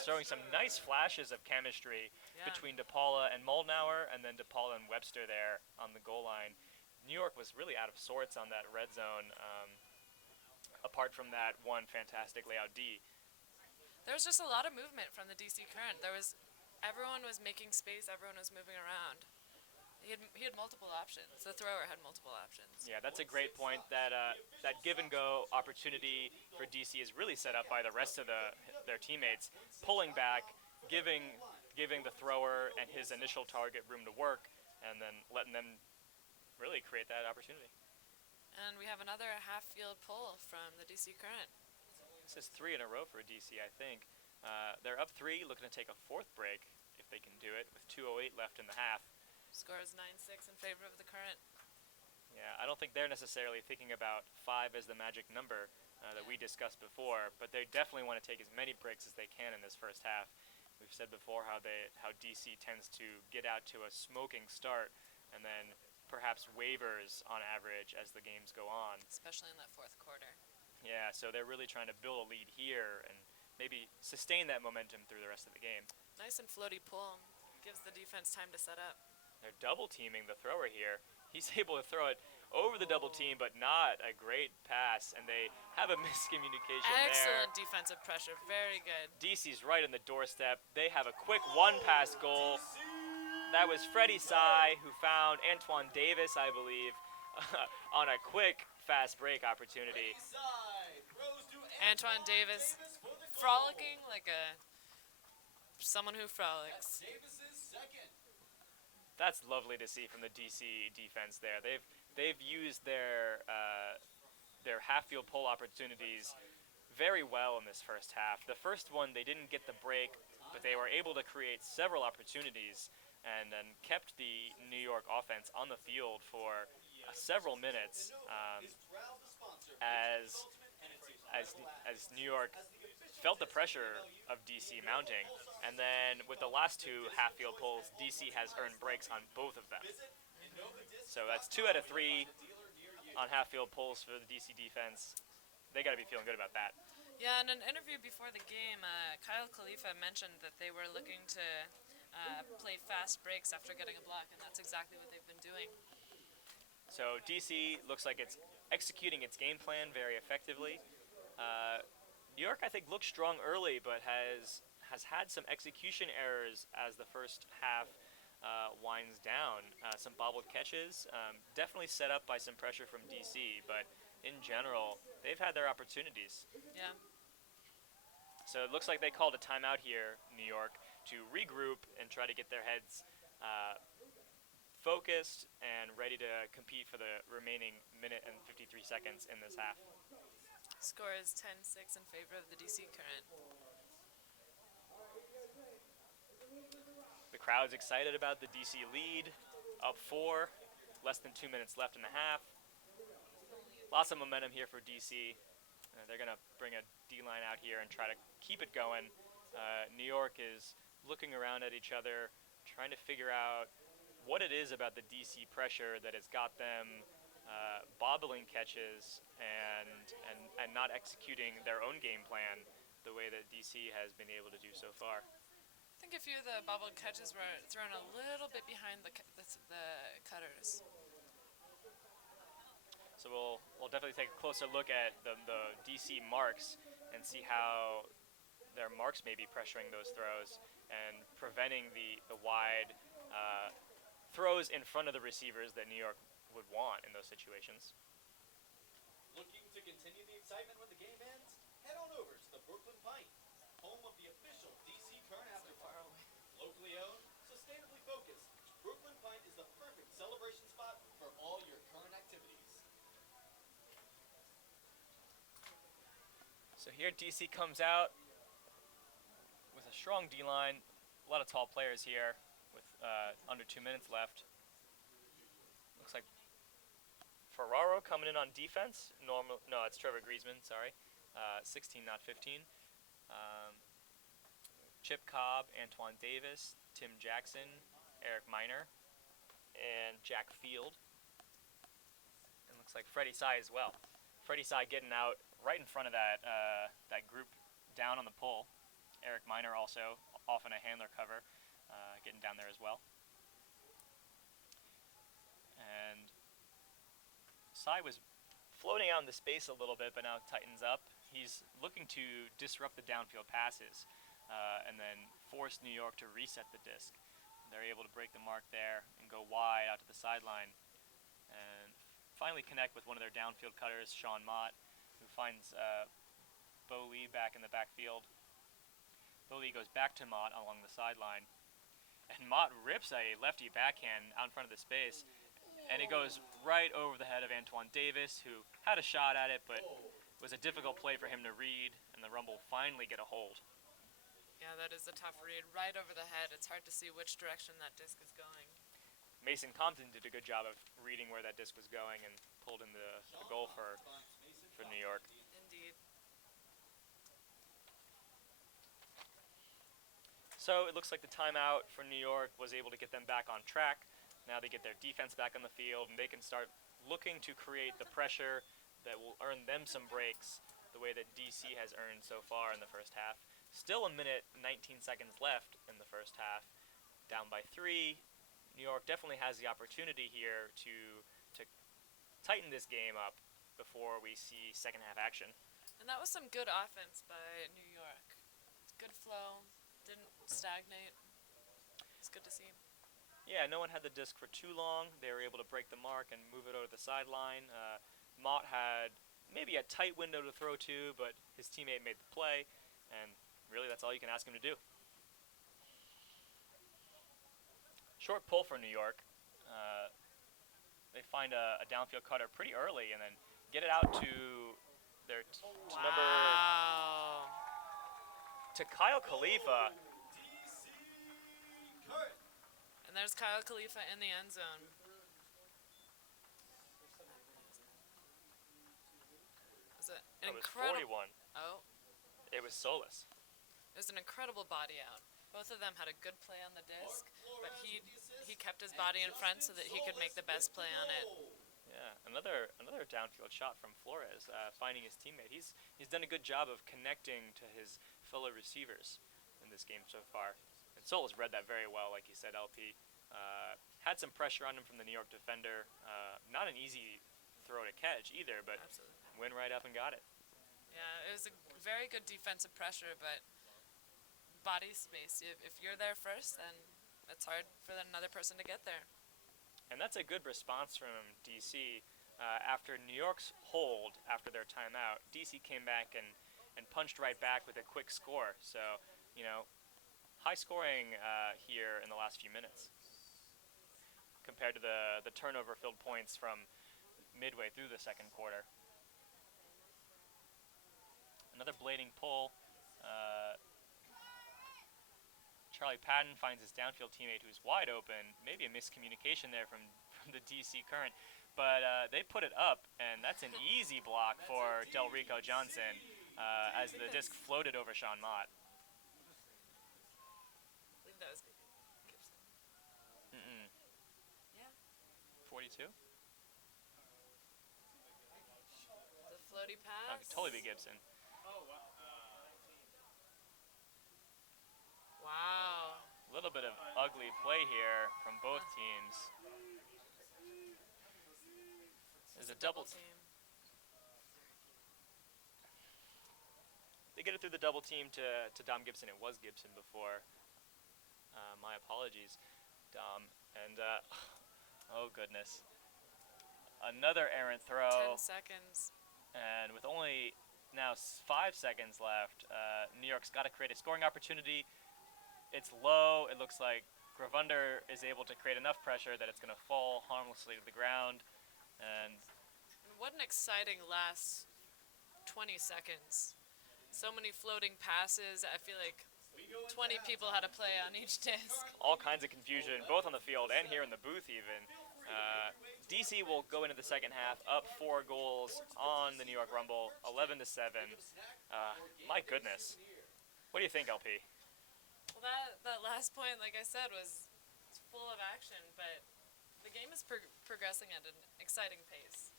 showing some nice flashes of chemistry Yeah. between DePaula and Moldenauer, and then DePaula and Webster there on the goal line. New York was really out of sorts on that red zone, apart from that one fantastic layout D. There was just a lot of movement from the DC Current. Everyone was making space. Everyone was moving around. He had multiple options. The thrower had multiple options. Yeah, that's a great point. That give and go opportunity for DC is really set up by the rest of their teammates, pulling back, giving the thrower and his initial target room to work, and then letting them really create that opportunity. And we have another half-field pull from the DC Current. This is 3 in a row for DC, I think. They're up 3, looking to take a 4th break if they can do it, with 2:08 left in the half. Score is 9-6 in favor of the Current. Yeah, I don't think they're necessarily thinking about 5 as the magic number that we discussed before, but they definitely want to take as many breaks as they can in this first half. We've said before how DC tends to get out to a smoking start and then perhaps wavers on average as the games go on. Especially in that fourth quarter. Yeah, so they're really trying to build a lead here and maybe sustain that momentum through the rest of the game. Nice and floaty pull. Gives the defense time to set up. They're double teaming the thrower here. He's able to throw it over the double team, but not a great pass, and they have a miscommunication Excellent there. defensive pressure. Very good. DC's right on the doorstep. They have a quick one-pass goal. That was Freddie Sy, who found Antoine Davis, I believe, on a quick fast break opportunity. Antoine Davis frolicking like someone who frolics. That's lovely to see from the DC defense there. They've used their half-field pull opportunities very well in this first half. The first one, they didn't get the break, but they were able to create several opportunities and then kept the New York offense on the field for several minutes as New York felt the pressure of DC mounting. And then with the last 2 half-field pulls, DC has earned breaks on both of them. So that's 2 out of 3 on half-field pulls for the DC defense. They got to be feeling good about that. Yeah, in an interview before the game, Kyle Khalifa mentioned that they were looking to play fast breaks after getting a block, and that's exactly what they've been doing. So DC looks like it's executing its game plan very effectively. New York, I think, looked strong early, but has had some execution errors as the first half winds down. Some bobbled catches, definitely set up by some pressure from DC, but in general, they've had their opportunities. Yeah. So it looks like they called a timeout here, New York, to regroup and try to get their heads focused and ready to compete for the remaining minute and 53 seconds in this half. Score is 10-6 in favor of the DC Current. The crowd's excited about the DC lead, up 4, less than 2 minutes left in the half. Lots of momentum here for DC. They're going to bring a D-line out here and try to keep it going. New York is looking around at each other, trying to figure out what it is about the DC pressure that has got them bobbling catches and not executing their own game plan the way that DC has been able to do so far. I think a few of the bobbled catches were thrown a little bit behind the cutters. So we'll definitely take a closer look at the DC marks and see how their marks may be pressuring those throws and preventing the wide throws in front of the receivers that New York would want in those situations. Looking to continue the excitement when the game ends? Head on over to the Brooklyn Pint, home of the official DC Current After Party. So here DC comes out with a strong D-line. A lot of tall players here with under 2 minutes left. Looks like Ferraro coming in on defense. No, it's Trevor Griezmann, sorry. 16, not 15. Chip Cobb, Antoine Davis, Tim Jackson, Eric Miner, and Jack Field. And looks like Freddie Sy as well. Freddie Sy getting out right in front of that group down on the pull. Eric Miner also off in a handler cover, getting down there as well. And Sy was floating out in the space a little bit, but now tightens up. He's looking to disrupt the downfield passes and then force New York to reset the disc. They're able to break the mark there and go wide out to the sideline and finally connect with one of their downfield cutters, Sean Mott, who finds Bo Lee back in the backfield. Bo Lee goes back to Mott along the sideline, and Mott rips a lefty backhand out in front of the space, and it goes right over the head of Antoine Davis, who had a shot at it, but it was a difficult play for him to read, and the Rumble finally get a hold. Yeah, that is a tough read. Right over the head. It's hard to see which direction that disc is going. Mason Compton did a good job of reading where that disc was going and pulled in the goal for New York. Indeed. So it looks like the timeout for New York was able to get them back on track. Now they get their defense back on the field, and they can start looking to create the pressure that will earn them some breaks the way that DC has earned so far in the first half. Still a minute 19 seconds left in the first half, down by 3. New York definitely has the opportunity here to tighten this game up before we see second half action. And that was some good offense by New York. Good flow, didn't stagnate. It's good to see. Yeah, no one had the disc for too long. They were able to break the mark and move it over the sideline. Mott had maybe a tight window to throw to, but his teammate made the play, and really that's all you can ask him to do. Short pull for New York. They find a downfield cutter pretty early and then get it out to their Wow. to Kyle Khalifa. And there's Kyle Khalifa in the end zone. Was it That was incredible? 41. Oh, It was Solis. it was an incredible body out. Both of them had a good play on the disc, but he kept his body in front so that he could make the best play on it. Yeah, another downfield shot from Flores, finding his teammate. He's done a good job of connecting to his fellow receivers in this game so far. And Solis read that very well, like you said, LP. Had some pressure on him from the New York defender. Not an easy throw to catch either, but Absolutely. went right up and got it. Yeah, it was a very good defensive pressure, but body space. If you're there first, then it's hard for another person to get there. And that's a good response from DC. After New York's hold after their timeout, DC came back and punched right back with a quick score. So, high scoring here in the last few minutes compared to the turnover-filled points from midway through the second quarter. Another blading pull. Charlie Patton finds his downfield teammate who's wide open. Maybe a miscommunication there from the DC Current. But they put it up, and that's an easy block for Del Rico Johnson as the disc floated over Sean Mott. I believe that was Gibson. Mm-mm. Yeah. 42? The floaty pass. Could totally be Gibson. Wow. A little bit of ugly play here from both teams. There's a double team. They get it through the double team to Dom Gibson. It was Gibson before. My apologies, Dom. And, oh goodness. Another errant throw. 10 seconds. And with only now 5 seconds left, New York's got to create a scoring opportunity. It's low. It looks like Gravander is able to create enough pressure that it's going to fall harmlessly to the ground. And What an exciting last 20 seconds. So many floating passes. I feel like 20 people had to play on each disc. All kinds of confusion, both on the field and here in the booth even. DC will go into the second half up 4 goals on the New York Rumble, 11-7. My goodness. What do you think, LP? Well, that last point, like I said, was full of action, but the game is progressing at an exciting pace.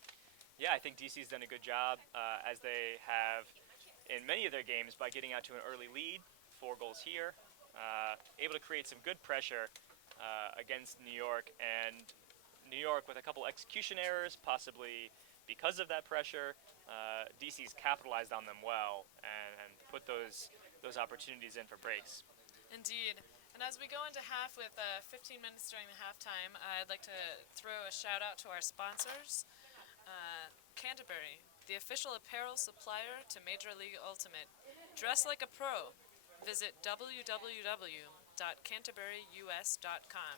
Yeah, I think DC's done a good job, as they have in many of their games, by getting out to an early lead, 4 goals here, able to create some good pressure against New York, and New York with a couple execution errors, possibly because of that pressure. DC's capitalized on them well and put those opportunities in for breaks. Indeed. And as we go into half with 15 minutes during the halftime, I'd like to throw a shout out to our sponsors. Canterbury, the official apparel supplier to Major League Ultimate. Dress like a pro. Visit www.canterburyus.com,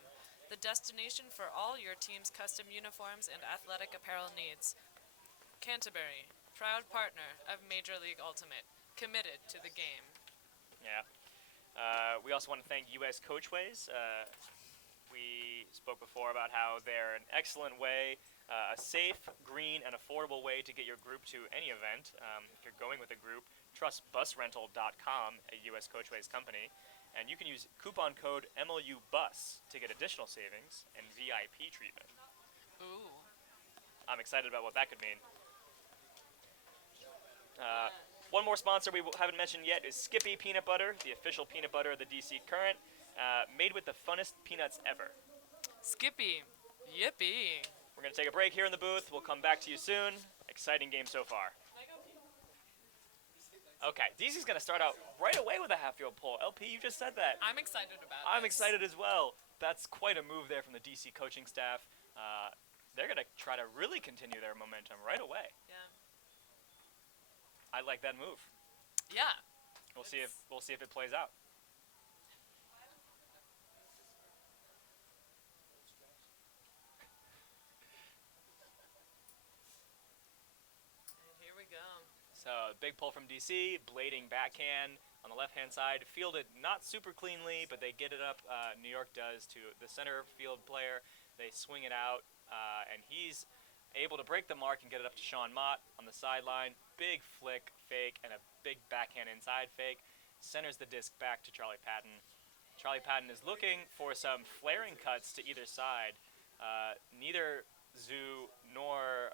the destination for all your team's custom uniforms and athletic apparel needs. Canterbury, proud partner of Major League Ultimate, committed to the game. Yeah. We also want to thank U.S. Coachways. We spoke before about how they're an excellent way, a safe, green, and affordable way to get your group to any event. If you're going with a group, trust busrental.com, a U.S. Coachways company, and you can use coupon code MLUBUS to get additional savings and VIP treatment. Ooh. I'm excited about what that could mean. One more sponsor we haven't mentioned yet is Skippy Peanut Butter, the official peanut butter of the DC Current, made with the funnest peanuts ever. Skippy. Yippee. We're going to take a break here in the booth. We'll come back to you soon. Exciting game so far. Okay, DC's going to start out right away with a half-field pull. LP, you just said that. I'm excited about I'm this. excited as well. That's quite a move there from the DC coaching staff. They're going to try to really continue their momentum right away. Yeah. I like that move. Yeah. We'll see if it plays out. And here we go. So big pull from DC, blading backhand on the left-hand side, fielded not super cleanly, but they get it up. New York does to the center field player. They swing it out, and he's able to break the mark and get it up to Sean Mott on the sideline. Big flick fake and a big backhand inside fake. Centers the disc back to Charlie Patton. Charlie Patton is looking for some flaring cuts to either side. Neither Zoo nor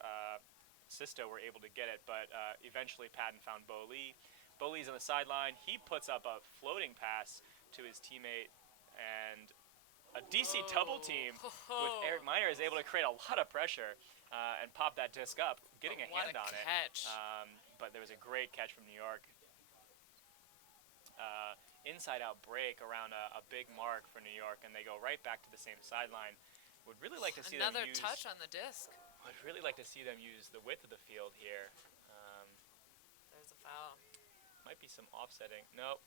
Sisto were able to get it, but eventually Patton found Bo Lee. Bo Lee's on the sideline. He puts up a floating pass to his teammate, and a DC double team with Eric Miner is able to create a lot of pressure and pop that disc up, getting a hand on catch. it. But there was a great catch from New York. Inside-out break around a big mark for New York, and they go right back to the same sideline. Would really like to see Another them use. touch on the disc. Would really like to see them use the width of the field here. There's a foul. Might be some offsetting. Nope.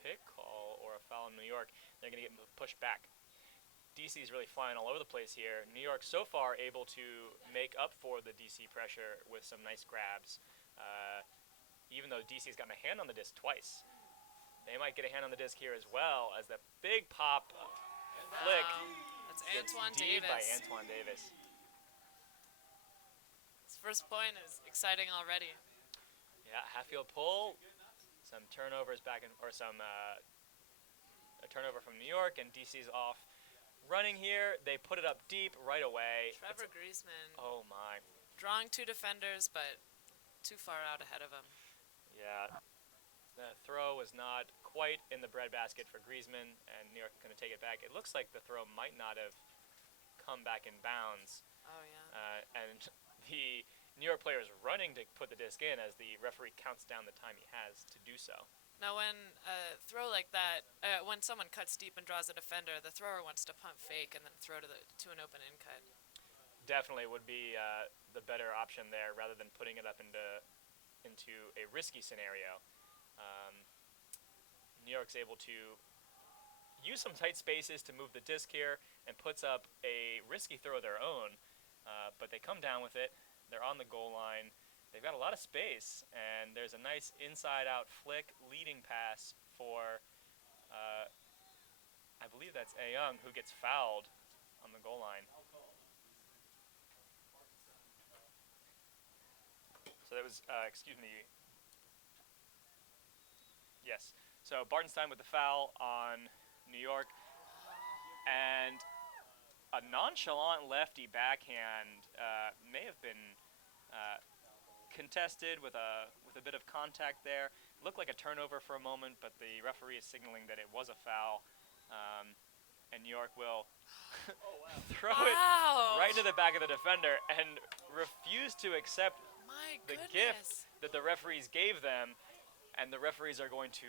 Pick call or a foul in New York. They're going to get pushed back. DC is really flying all over the place here. New York so far able to make up for the DC pressure with some nice grabs. Even though DC's gotten a hand on the disc twice. They might get a hand on the disc here as well as the big pop flick. That's gets Antoine D'd by Davis. Antoine Davis. His first point is exciting already. Yeah, half-field pull. Some turnovers back in, or some a turnover from New York, and DC's off running here. They put it up deep right away. Trevor Griezmann Oh my. drawing 2 defenders, but too far out ahead of him. Yeah. The throw was not quite in the breadbasket for Griezmann, and New York going to take it back. It looks like the throw might not have come back in bounds. Oh, yeah. And the New York player is running to put the disc in as the referee counts down the time he has to do so. Now, when a throw like that, when someone cuts deep and draws a defender, the thrower wants to pump fake and then throw to an open in cut. Definitely would be the better option there rather than putting it up into a risky scenario. New York's able to use some tight spaces to move the disc here and puts up a risky throw of their own, but they come down with it. They're on the goal line. they've got a lot of space, and there's a nice inside-out flick leading pass for, I believe that's A. Young, who gets fouled on the goal line. So that was, excuse me. Yes. So Bartenstein with the foul on New York, and a nonchalant lefty backhand may have been contested with a bit of contact there. Looked like a turnover for a moment, but the referee is signaling that it was a foul, and New York will throw it right to the back of the defender and refuse to accept My the goodness. gift that the referees gave them, and the referees are going to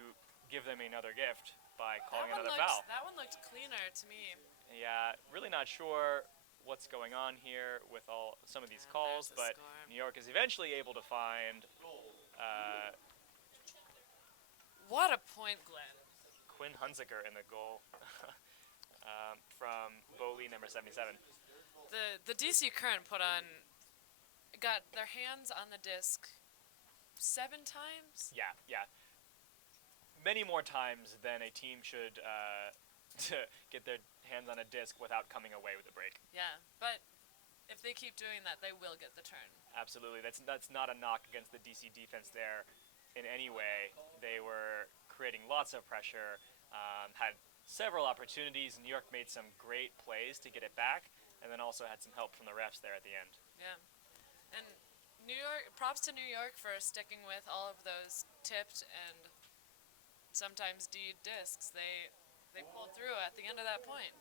give them another gift by calling another foul. That one looked cleaner to me. Yeah, really not sure what's going on here with some of these And calls, there's the but score. New York is eventually able to find What a point, Glenn. Quinn Hunziker in the goal from Bowley, number 77. The DC Current got their hands on the disc 7 times. Yeah. Many more times than a team should to get their hands on a disc without coming away with a break. Yeah, but if they keep doing that, they will get the turn. Absolutely. That's not a knock against the DC defense there in any way. They were creating lots of pressure, had several opportunities. New York made some great plays to get it back, and then also had some help from the refs there at the end. Yeah, and New York. Props to New York for sticking with all of those tipped and sometimes D'd discs. They pulled through at the end of that point.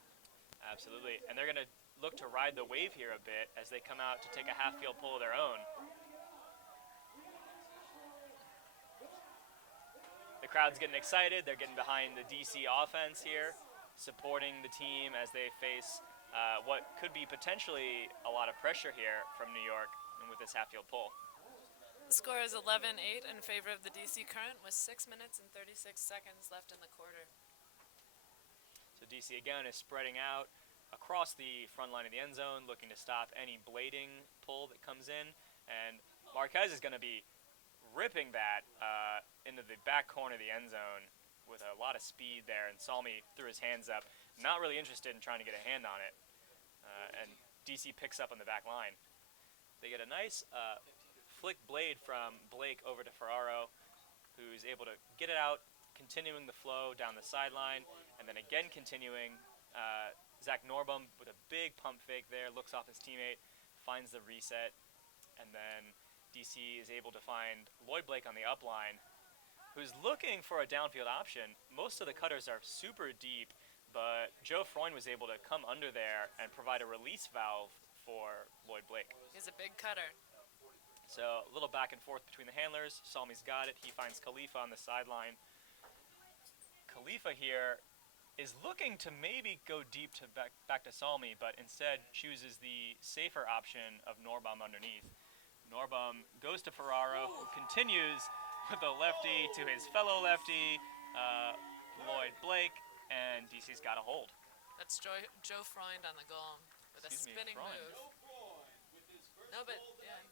Absolutely. And they're going to look to ride the wave here a bit as they come out to take a half-field pull of their own. The crowd's getting excited. They're getting behind the DC offense here, supporting the team as they face what could be potentially a lot of pressure here from New York and with this half-field pull. The score is 11-8 in favor of the DC Current with 6 minutes and 36 seconds left in the quarter. So DC again is spreading out across the front line of the end zone, looking to stop any blading pull that comes in. And Marquez is going to be ripping that into the back corner of the end zone with a lot of speed there. And Salmi threw his hands up, not really interested in trying to get a hand on it. And DC picks up on the back line. They get a nice flick blade from Blake over to Ferraro, who's able to get it out, continuing the flow down the sideline, and then again continuing. Zach Norbum with a big pump fake there, looks off his teammate, finds the reset, and then DC is able to find Lloyd Blake on the up line, who's looking for a downfield option. Most of the cutters are super deep, but Joe Freund was able to come under there and provide a release valve for Lloyd Blake. He's a big cutter. So a little back and forth between the handlers. Salmi's got it. He finds Khalifa on the sideline. Khalifa here is looking to maybe go deep to back to Salmi, but instead chooses the safer option of Norbum underneath. Norbum goes to Ferraro, who continues with a lefty to his fellow lefty, Lloyd Blake, and DC's got a hold. That's Joe Freund on the goal with a Excuse me, spinning Freund. move. with his first No, but goal yeah.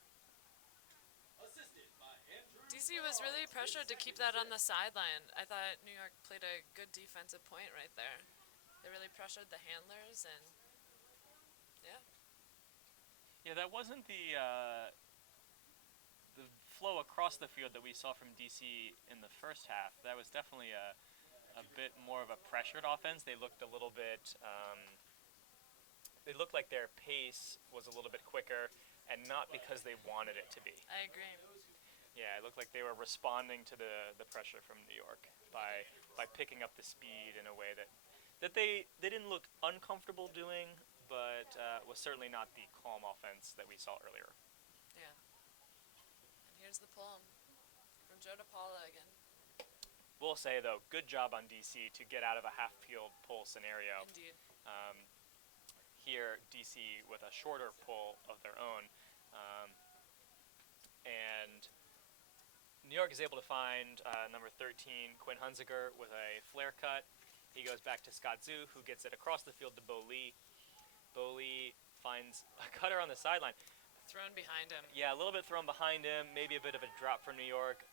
assisted by Andrew DC was really pressured to keep that on the sideline. I thought New York played a good defensive point right there. They really pressured the handlers, and yeah. Yeah, that wasn't the flow across the field that we saw from DC in the first half. That was definitely a bit more of a pressured offense. They looked a little bit. They looked like their pace was a little bit quicker, and not because they wanted it to be. I agree. Yeah, it looked like they were responding to the pressure from New York by picking up the speed in a way that they didn't look uncomfortable doing, but was certainly not the calm offense that we saw earlier. Yeah. And here's the pull from Joe DePaula again. We'll say, though, good job on DC to get out of a half-field pull scenario. Indeed. Here, DC with a shorter pull of their own. And New York is able to find number 13, Quinn Hunziker, with a flare cut. He goes back to Scott Zoo, who gets it across the field to Bo Lee. Bo Lee finds a cutter on the sideline. Thrown behind him. Yeah, a little bit thrown behind him, maybe a bit of a drop for New York.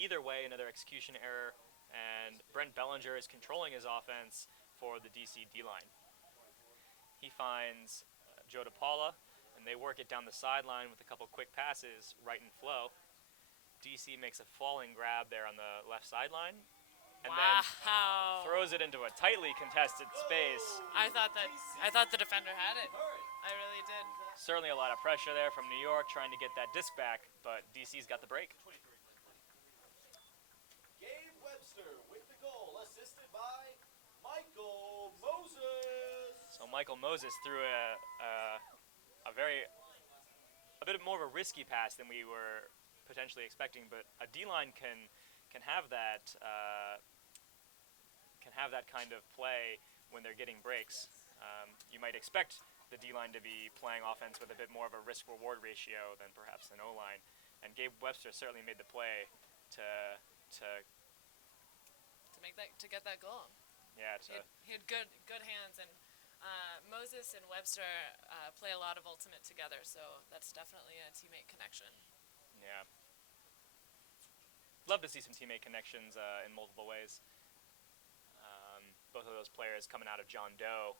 Either way, another execution error, and Brent Bellinger is controlling his offense for the DC D-line. He finds Joe DePaula, and they work it down the sideline with a couple quick passes right in flow. DC makes a falling grab there on the left sideline, and then Wow. throws it into a tightly contested space. I thought the defender had it. I really did. Certainly a lot of pressure there from New York trying to get that disc back, but DC's got the break. Gabe Webster with the goal, assisted by Michael Moses. So Michael Moses threw a bit more of a risky pass than we were potentially expecting, but a D-line can have that kind of play when they're getting breaks. You might expect the D-line to be playing offense with a bit more of a risk-reward ratio than perhaps an O-line, and Gabe Webster certainly made the play to Get that goal. yeah He had good hands, and Moses and Webster play a lot of ultimate together, so that's definitely a teammate connection. Yeah. Love to see some teammate connections in multiple ways. Both of those players coming out of John Doe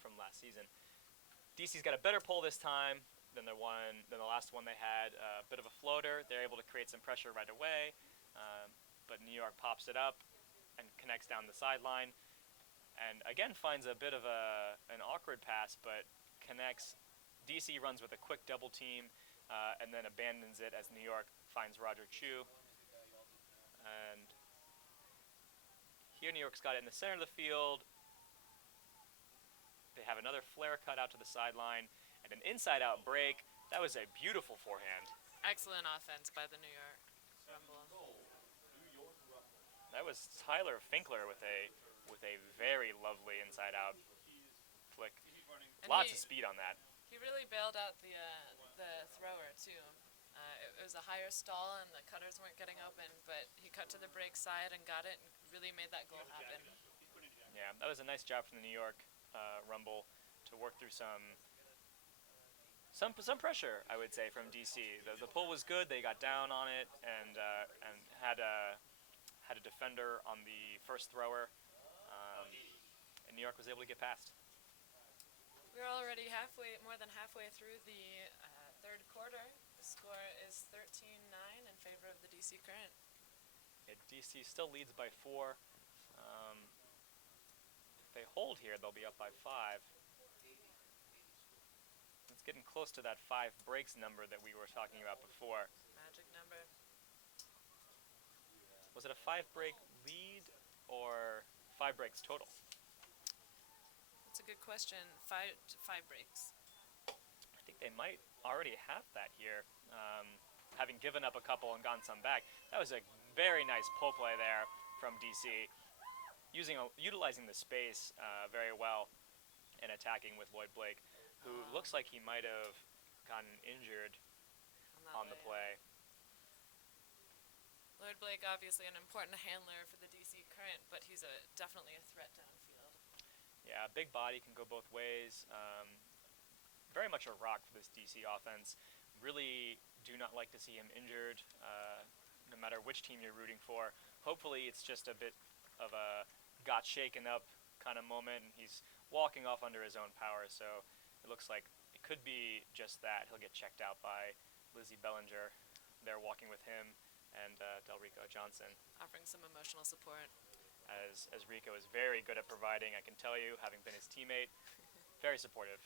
from last season. DC's got a better pull this time than the last one they had. A bit of a floater. They're able to create some pressure right away, but New York pops it up and connects down the sideline, and again finds a bit of an awkward pass, but connects. DC runs with a quick double team, and then abandons it as New York finds Roger Chu. And here New York's got it in the center of the field. They have another flare cut out to the sideline, and an inside-out break. That was a beautiful forehand. Excellent offense by the New York Rumble. That was Tyler Finkler with a very lovely inside-out flick. And Lots of speed on that. He really bailed out the thrower too. It was a higher stall and the cutters weren't getting open, but he cut to the break side and got it and really made that goal happen. Yeah, that was a nice job from the New York Rumble to work through some pressure, I would say, from DC. The pull was good. They got down on it and had a defender on the first thrower, and New York was able to get past. We're already more than halfway through the third quarter. The score is 13-9 in favor of the DC Current. Yeah, DC still leads by 4. If they hold here, they'll be up by 5. It's getting close to that 5 breaks number that we were talking about before. Magic number. Was it a 5 break lead or 5 breaks total? That's a good question. Five breaks. I think they might already have that here, having given up a couple and gotten some back. That was a very nice pull play there from DC, utilizing the space very well and attacking with Lloyd Blake, who looks like he might have gotten injured on the play. Lloyd Blake, obviously an important handler for the DC Current, but he's definitely a threat downfield. Yeah, big body can go both ways. Very much a rock for this DC offense. Really do not like to see him injured, no matter which team you're rooting for. Hopefully it's just a bit of a got shaken up kind of moment, and he's walking off under his own power, so it looks like it could be just that. He'll get checked out by Lizzie Bellinger. They're walking with him and Delrico Johnson. Offering some emotional support. As Rico is very good at providing, I can tell you, having been his teammate, very supportive.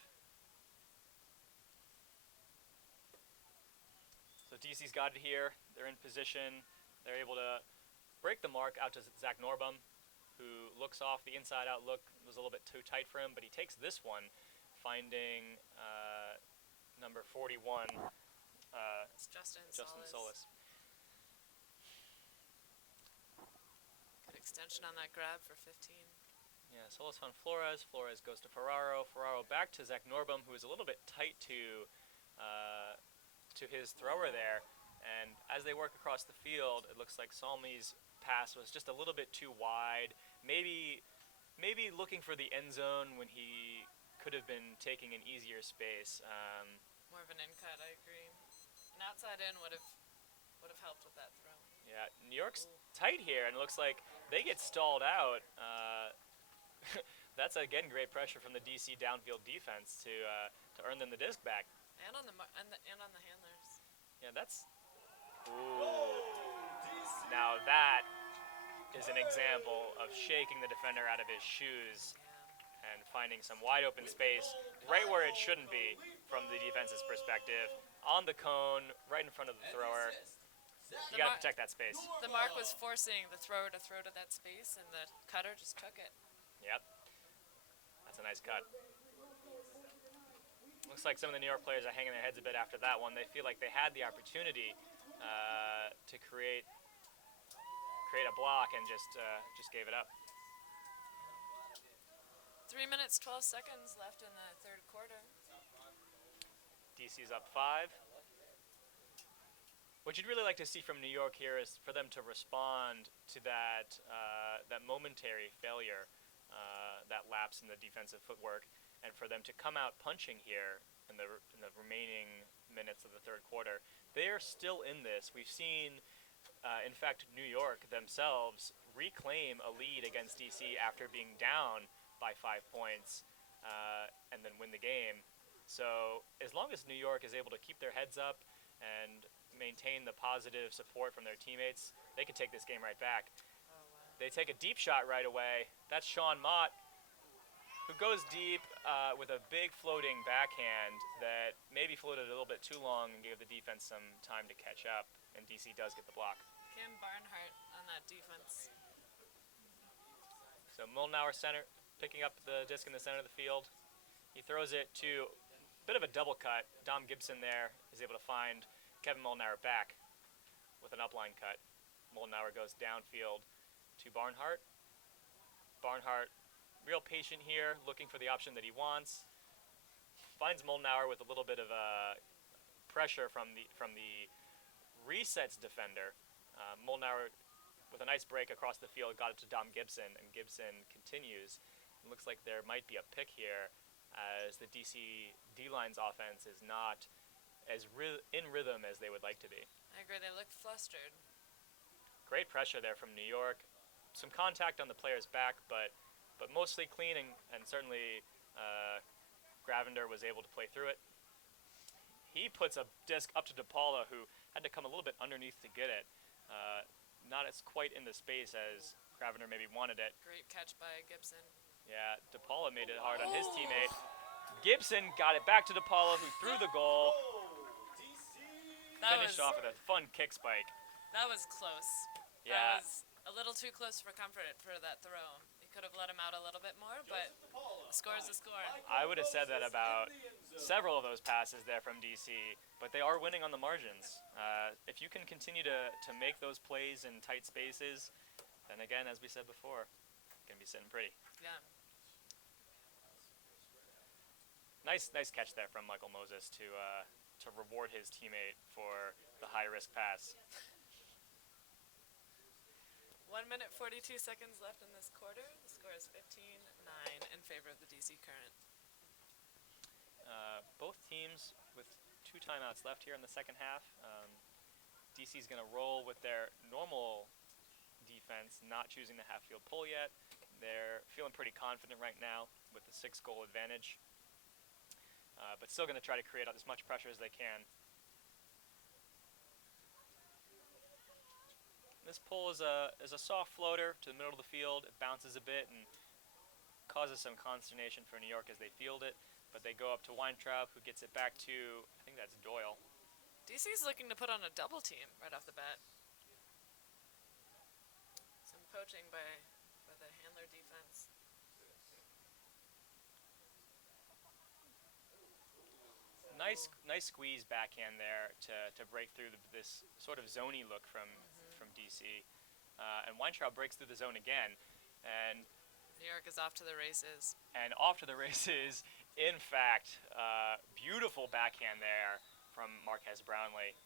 So DC's got it here. They're in position. They're able to break the mark out to Zach Norbum, who looks off. The inside-out look was a little bit too tight for him, but he takes this one, finding number 41, It's Justin Solis. Good extension on that grab for 15. Yeah, Solis on Flores. Flores goes to Ferraro. Ferraro back to Zach Norbum, who is a little bit tight to his thrower there. And as they work across the field, it looks like Salmi's pass was just a little bit too wide. Maybe looking for the end zone when he could have been taking an easier space. of an in cut. I agree. An outside in would have helped with that throw. Yeah, New York's tight here, and it looks like they get stalled out. That's again great pressure from the DC downfield defense to earn them the disc back. And on the handlers. Yeah, that's. Ooh. Now that is an example of shaking the defender out of his shoes and finding some wide open space right where it shouldn't be from the defense's perspective. On the cone, right in front of the thrower. You got to protect that space. The mark was forcing the thrower to throw to that space, and the cutter just took it. Yep. That's a nice cut. Looks like some of the New York players are hanging their heads a bit after that one. They feel like they had the opportunity to create a block and just gave it up. 3 minutes, 12 seconds left in the third quarter. DC's up 5. What you'd really like to see from New York here is for them to respond to that momentary failure, that lapse in the defensive footwork, and for them to come out punching here in the remaining minutes of the third quarter. They are still in this. We've seen, in fact, New York themselves reclaim a lead against DC after being down by 5 points and then win the game. So as long as New York is able to keep their heads up and maintain the positive support from their teammates, they can take this game right back. They take a deep shot right away. That's Sean Mott, who goes deep with a big floating backhand that maybe floated a little bit too long and gave the defense some time to catch up, and DC does get the block. Cam Barnhart on that defense. So Moldenauer center, picking up the disc in the center of the field. He throws it to a bit of a double cut. Dom Gibson there is able to find Kevin Moldenauer back with an upline cut. Moldenauer goes downfield to Barnhart. Barnhart, real patient here, looking for the option that he wants. Finds Moldenauer with a little bit of pressure from the resets defender. Moldenauer with a nice break across the field got it to Dom Gibson, and Gibson continues. It looks like there might be a pick here, as the DC D-line's offense is not as in rhythm as they would like to be. I agree. They look flustered. Great pressure there from New York. Some contact on the player's back, but mostly clean, and certainly Gravender was able to play through it. He puts a disc up to DePaula, who had to come a little bit underneath to get it. Not as quite in the space as Gravender maybe wanted it. Great catch by Gibson. Yeah, DePaula made it hard on his teammate. Gibson got it back to DePaula, who threw the goal. Finished off with a fun kick spike. That was close. Yeah. That was a little too close for comfort for that throw. He could have let him out a little bit more, but the score is the score. I would have said that about several of those passes there from DC, but they are winning on the margins. If you can continue to make those plays in tight spaces, then again, as we said before, it's going to be sitting pretty. Yeah. Nice catch there from Michael Moses to reward his teammate for the high-risk pass. 1 minute, 42 seconds left in this quarter. The score is 15-9 in favor of the DC Current. Both teams with 2 timeouts left here in the second half. DC's going to roll with their normal defense, not choosing the half-field pull yet. They're feeling pretty confident right now with the 6-goal advantage, but still going to try to create as much pressure as they can. This pull is a soft floater to the middle of the field. It bounces a bit and causes some consternation for New York as they field it, but they go up to Weintraub, who gets it back to, I think that's Doyle. DC's looking to put on a double team right off the bat. Some poaching by the handler defense. Nice squeeze backhand there to break through this sort of zony look from DC. And Weintraub breaks through the zone again. And New York is off to the races. And off to the races, in fact, beautiful backhand there from Marquez Brownlee.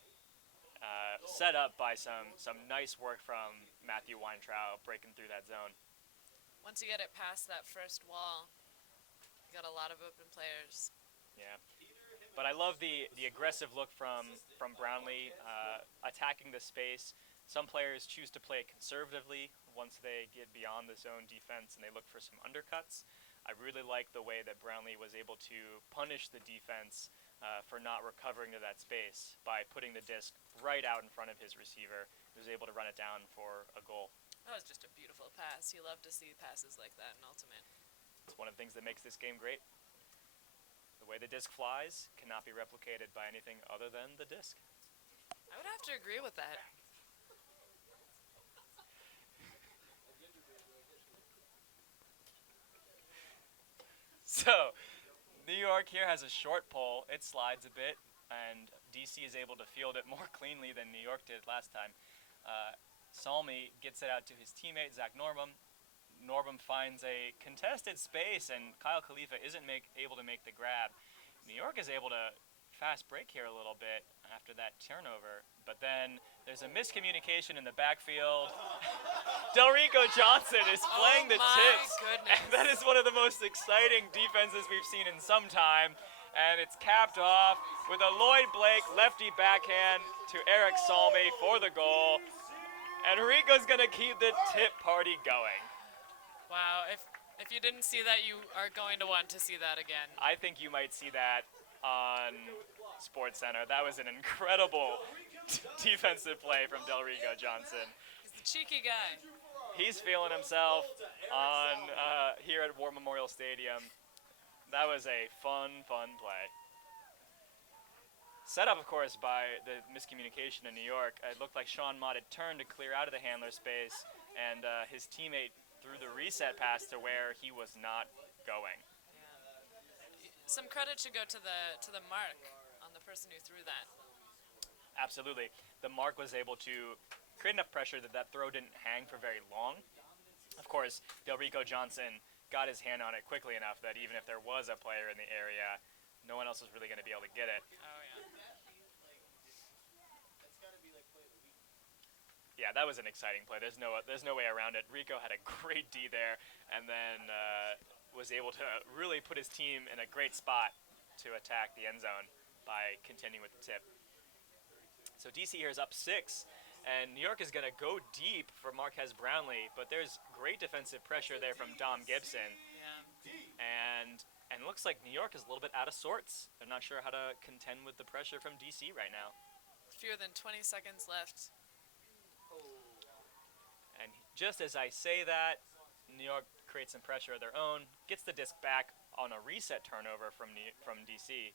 Set up by some nice work from Matthew Weintraub breaking through that zone. Once you get it past that first wall, you got a lot of open players. Yeah. But I love the aggressive look from Brownlee, attacking the space. Some players choose to play conservatively once they get beyond the zone defense and they look for some undercuts. I really like the way that Brownlee was able to punish the defense for not recovering to that space by putting the disc right out in front of his receiver, who was able to run it down for a goal. That was just a beautiful pass. You love to see passes like that in Ultimate. It's one of the things that makes this game great. The way the disc flies cannot be replicated by anything other than the disc. I would have to agree with that. So, New York here has a short pole. It slides a bit, and DC is able to field it more cleanly than New York did last time. Salmi gets it out to his teammate, Zach Norbum. Norbum finds a contested space, and Kyle Khalifa isn't able to make the grab. New York is able to fast break here a little bit after that turnover, but then there's a miscommunication in the backfield. Delrico Johnson is playing the tips, and that is one of the most exciting defenses we've seen in some time, and it's capped off with a Lloyd Blake lefty backhand to Eric Salmi for the goal, and Rico's going to keep the tip party going. Wow, if you didn't see that, you are going to want to see that again. I think you might see that on SportsCenter. That was an incredible defensive play from Delrico Johnson. He's the cheeky guy. He's feeling himself on here at War Memorial Stadium. That was a fun play. Set up, of course, by the miscommunication in New York. It looked like Sean Mott had turned to clear out of the handler space, and his teammate threw the reset pass to where he was not going. Some credit should go to the mark on the person who threw that. Absolutely. The mark was able to create enough pressure that that throw didn't hang for very long. Of course, Delrico Johnson got his hand on it quickly enough that even if there was a player in the area, no one else was really going to be able to get it. Oh, yeah. Yeah, that was an exciting play. There's no way around it. Rico had a great D there, and then was able to really put his team in a great spot to attack the end zone by contending with the tip. So DC here is up 6, and New York is going to go deep for Marquez Brownlee, but there's great defensive pressure there from Dom Gibson. Yeah. And it looks like New York is a little bit out of sorts. They're not sure how to contend with the pressure from DC right now. Fewer than 20 seconds left. And just as I say that, New York creates some pressure of their own, gets the disc back on a reset turnover from DC.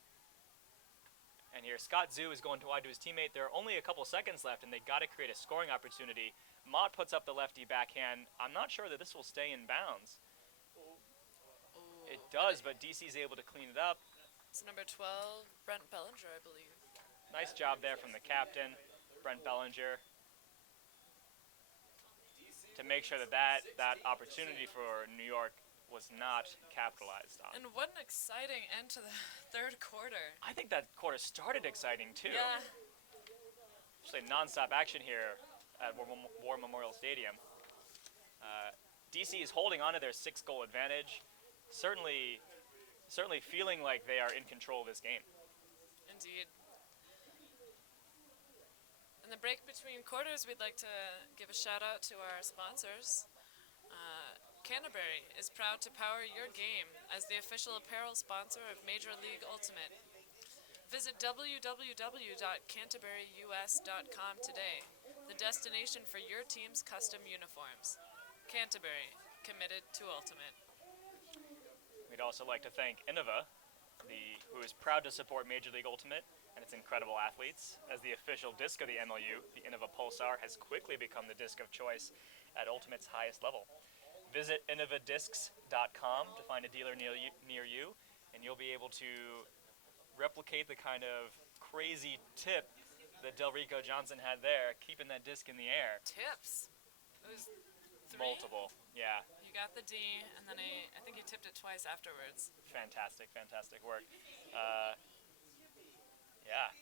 And here Scott Zoo is going to wide to his teammate. There are only a couple seconds left, and they got to create a scoring opportunity. Mott puts up the lefty backhand. I'm not sure that this will stay in bounds. It does, but DC's able to clean it up. It's number 12, Brent Bellinger, I believe. Nice job there from the captain, Brent Bellinger, to make sure that opportunity for New York was not capitalized on. And what an exciting end to the third quarter. I think that quarter started exciting too. Yeah. Actually, nonstop action here at War Memorial Stadium. DC is holding on to their 6-goal advantage, certainly feeling like they are in control of this game. Indeed. In the break between quarters, we'd like to give a shout out to our sponsors. Canterbury is proud to power your game as the official apparel sponsor of Major League Ultimate. Visit www.canterburyus.com today, the destination for your team's custom uniforms. Canterbury, committed to Ultimate. We'd also like to thank Innova, who is proud to support Major League Ultimate and its incredible athletes. As the official disc of the MLU, the Innova Pulsar has quickly become the disc of choice at Ultimate's highest level. Visit innovadiscs.com to find a dealer near you, and you'll be able to replicate the kind of crazy tip that Delrico Johnson had there, keeping that disc in the air. Tips. It was 3? Multiple, yeah. You got the D, and then I think he tipped it twice afterwards. Fantastic work. Yeah.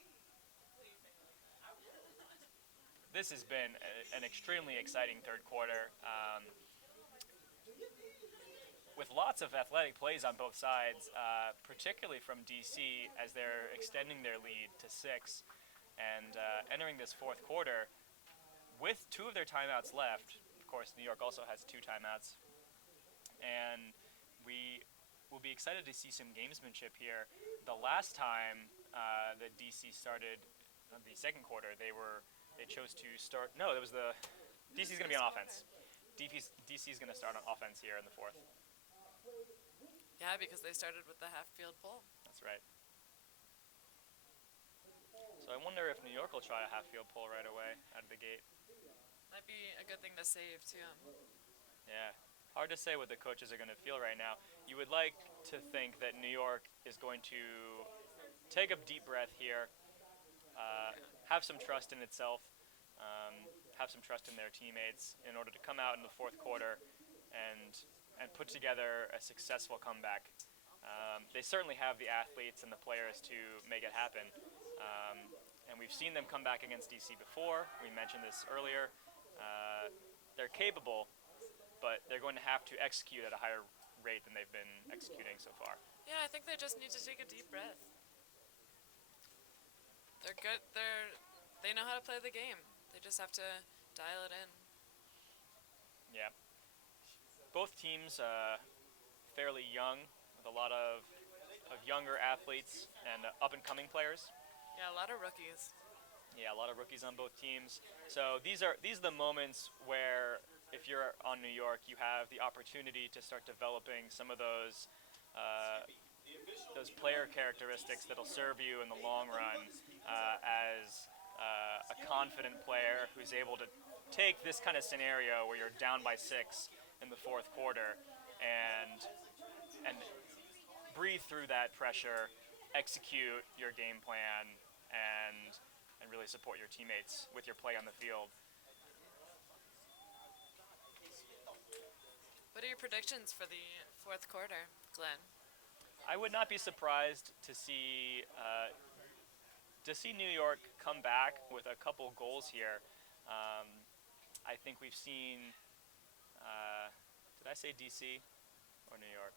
This has been an extremely exciting third quarter. With lots lots of athletic plays on both sides, particularly from DC as they're extending their lead to 6 and entering this fourth quarter with 2 of their timeouts left. Of course, New York also has 2 timeouts. And we will be excited to see some gamesmanship here. The last time that DC started the second quarter, they chose to start. No, it was DC's going to be on offense. DC's going to start on offense here in the fourth. Yeah, because they started with the half-field pull. That's right. So I wonder if New York will try a half-field pull right away out of the gate. Might be a good thing to save, too. Yeah. Hard to say what the coaches are going to feel right now. You would like to think that New York is going to take a deep breath here, have some trust in itself, have some trust in their teammates in order to come out in the fourth quarter and put together a successful comeback. They certainly have the athletes and the players to make it happen. And we've seen them come back against DC before. We mentioned this earlier. They're capable, but they're going to have to execute at a higher rate than they've been executing so far. Yeah, I think they just need to take a deep breath. They're good. They know how to play the game. They just have to dial it in. Yeah. Both teams fairly young, with a lot of younger athletes and up-and-coming players. Yeah, a lot of rookies. Yeah, a lot of rookies on both teams. So these are the moments where, if you're on New York, you have the opportunity to start developing some of those player characteristics that'll serve you in the long run as a confident player who's able to take this kind of scenario where you're down by 6 in the fourth quarter and breathe through that pressure, execute your game plan, and really support your teammates with your play on the field. What are your predictions for the fourth quarter, Glenn? I would not be surprised to see New York come back with a couple goals here. I think we've seen. Did I say DC or New York?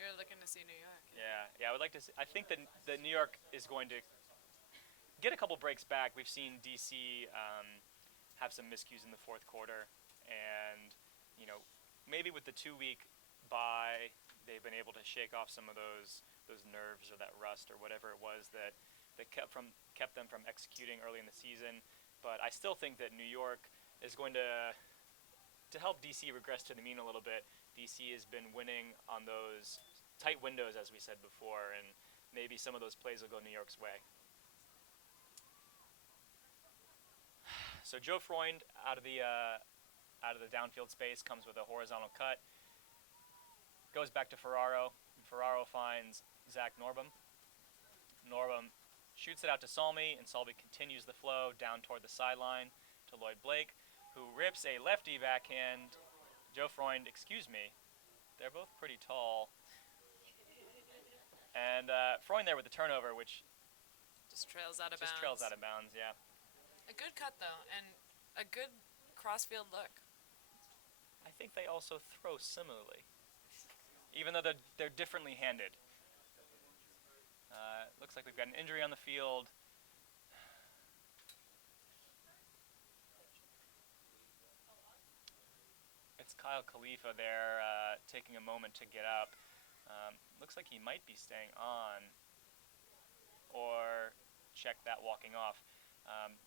You're looking to see New York. Yeah. I would like to. I think that New York is going to get a couple breaks back. We've seen DC have some miscues in the fourth quarter, and maybe with the 2-week bye, they've been able to shake off some of those nerves or that rust or whatever it was that kept them from executing early in the season. But I still think that New York is going to help DC regress to the mean a little bit. DC has been winning on those tight windows, as we said before, and maybe some of those plays will go New York's way. So Joe Freund out of the downfield space comes with a horizontal cut. Goes back to Ferraro. Ferraro finds Zach Norbum. Norbum shoots it out to Salmi, and Salmi continues the flow down toward the sideline to Lloyd Blake, who rips a lefty backhand. Joe Freund, excuse me, they're both pretty tall. And Freund there with the turnover, which Just trails out of just bounds. trails out of bounds, yeah. A good cut, though, and a good crossfield look. I think they also throw similarly, even though they're differently handed. Looks like we've got an injury on the field. It's Kyle Khalifa there taking a moment to get up. Looks like he might be staying on or check that walking off.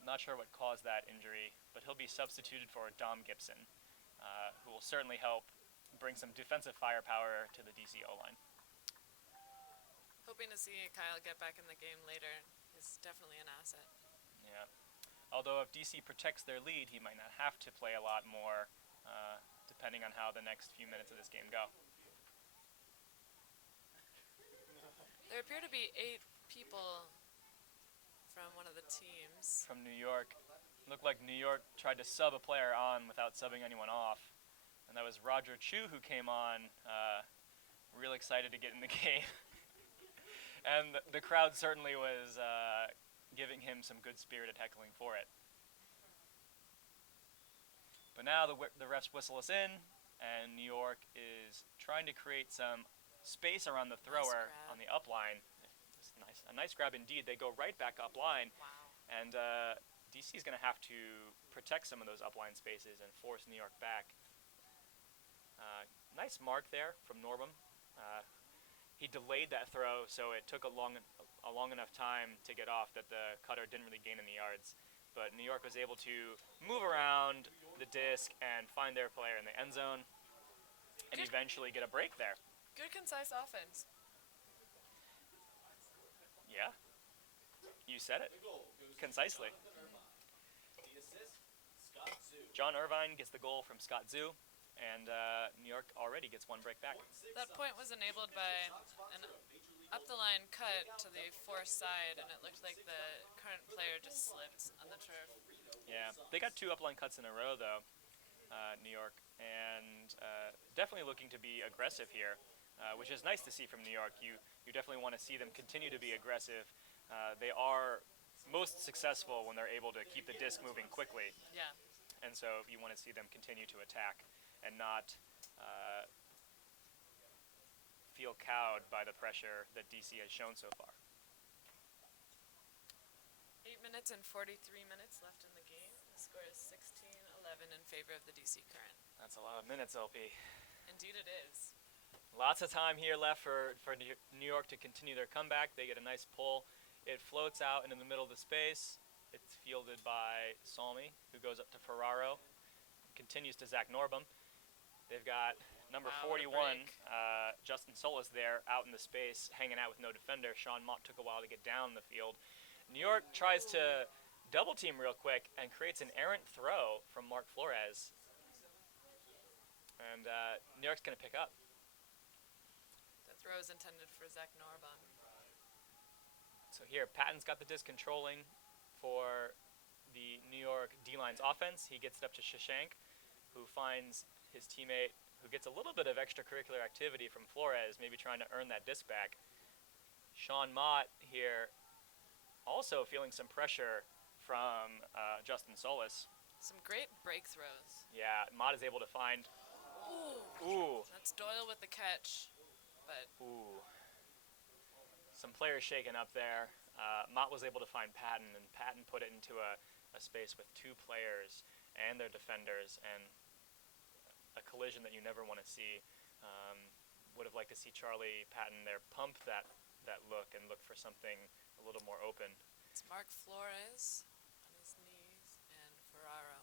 Not sure what caused that injury, but he'll be substituted for Dom Gibson, who will certainly help bring some defensive firepower to the DC O-line. Hoping to see Kyle get back in the game later is definitely an asset. Yeah. Although if DC protects their lead, he might not have to play a lot more, depending on how the next few minutes of this game go. There appear to be 8 people from one of the teams. From New York. Looked like New York tried to sub a player on without subbing anyone off. And that was Roger Chu who came on, real excited to get in the game. And the crowd certainly was giving him some good-spirited heckling for it. But now the refs whistle us in, and New York is trying to create some space around the thrower grab. on the up line. It's a nice grab indeed. They go right back up line, Wow. and DC is going to have to protect some of those upline spaces and force New York back. Nice mark there from Norbum. He delayed that throw, so it took a long enough time to get off that the cutter didn't really gain any yards. But New York was able to move around the disc and find their player in the end zone and Good. eventually get a break there. Good, concise offense. Yeah, you said it The goal goes concisely. to Jonathan Irvine. The assist, Scott Zoo. John Irvine gets the goal from Scott Zoo, and New York already gets one break back. That point was enabled by an up the line cut to the far side, and it looked like the current player just slipped on the turf. Yeah, they got 2 upline cuts in a row though, New York, and definitely looking to be aggressive here, which is nice to see from New York. You definitely want to see them continue to be aggressive. They are most successful when they're able to keep the disc moving quickly, Yeah. and so you want to see them continue to attack and not feel cowed by the pressure that DC has shown so far. 8 minutes and 43 minutes left in the game. The score is 16-11 in favor of the DC Current. That's a lot of minutes, LP. Indeed it is. Lots of time here left for New York to continue their comeback. They get a nice pull. It floats out into the middle of the space. It's fielded by Salmi, who goes up to Ferraro. Continues to Zach Norbum. They've got number Wow, what a 41, break. Justin Solis there out in the space, hanging out with no defender. Sean Mott took a while to get down the field. New York tries to double team real quick and creates an errant throw from Mark Flores. And New York's going to pick up. The throw is intended for Zach Norbum. So here, Patton's got the disc controlling for the New York D-line's offense. He gets it up to Shashank, who finds his teammate, who gets a little bit of extracurricular activity from Flores, maybe trying to earn that disc back. Sean Mott here also feeling some pressure from Justin Solis. Some great break throws. Yeah, Mott is able to find, ooh, That's Doyle with the catch. But some players shaken up there. Mott was able to find Patton, and Patton put it into a space with 2 players and their defenders, and a collision that you never want to see. Would have liked to see Charlie Patton there pump that look and look for something a little more open. it's Mark Flores on his knees and Ferraro.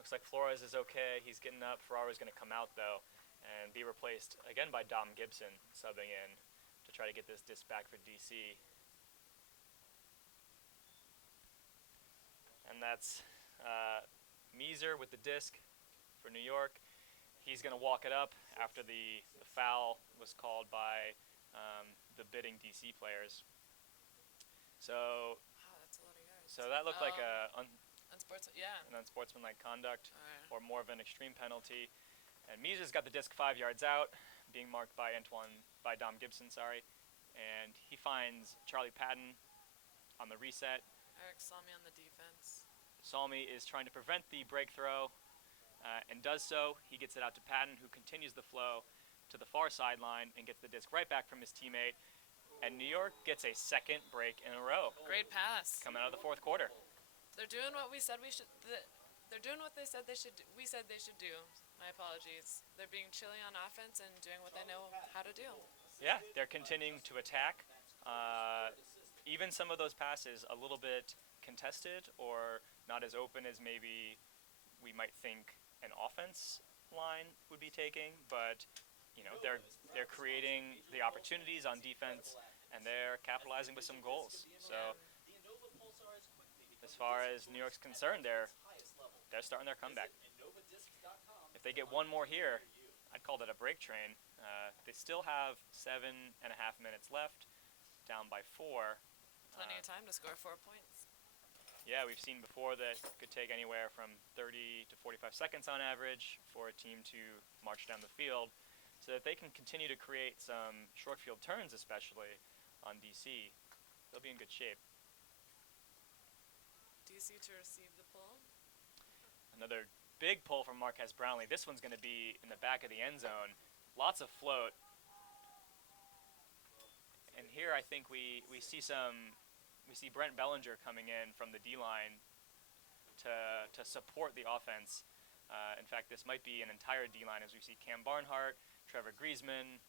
Looks like Flores is okay. He's getting up. Ferraro's going to come out, though, and be replaced again by Dom Gibson subbing in to try to get this disc back for DC. And that's Meeser with the disc for New York. He's going to walk it up after the foul was called by the bidding DC players. So Wow, that's a lot of yards. that looked like Yeah. an unsportsmanlike conduct, All right. or more of an extreme penalty. And Meeser's got the disc 5 yards out, being marked by Dom Gibson, and he finds Charlie Patton on the reset. Eric Salmi on the defense. Salmi is trying to prevent the break throw, and does so. He gets it out to Patton, who continues the flow to the far sideline and gets the disc right back from his teammate. And New York gets a second break in a row Great pass. coming out of the 4th quarter. They're doing what we said we should. They're doing what they said they should. We said they should do. My apologies. They're being chilly on offense and doing what they know how to do. Yeah, they're continuing to attack. Even some of those passes a little bit contested or not as open as maybe we might think an offense line would be taking, but they're creating the opportunities on defense and they're capitalizing with some goals. So The Innova Pulsar is quickly as far as New York's concerned, they're highest level. starting their comeback. InnovaDisc.com. If they get one more here, I'd call that a break train. They still have 7.5 minutes left, down by 4. Plenty of time to score 4 points. Yeah, we've seen before that it could take anywhere from 30 to 45 seconds on average for a team to march down the field. So if they can continue to create some short field turns, especially on DC, they'll be in good shape. DC to receive the pull. Another big pull from Marquez Brownlee. This one's going to be in the back of the end zone. Lots of float. And here I think we see Brent Bellinger coming in from the D-line to support the offense. In fact, this might be an entire D-line as we see Cam Barnhart, Trevor Griezmann,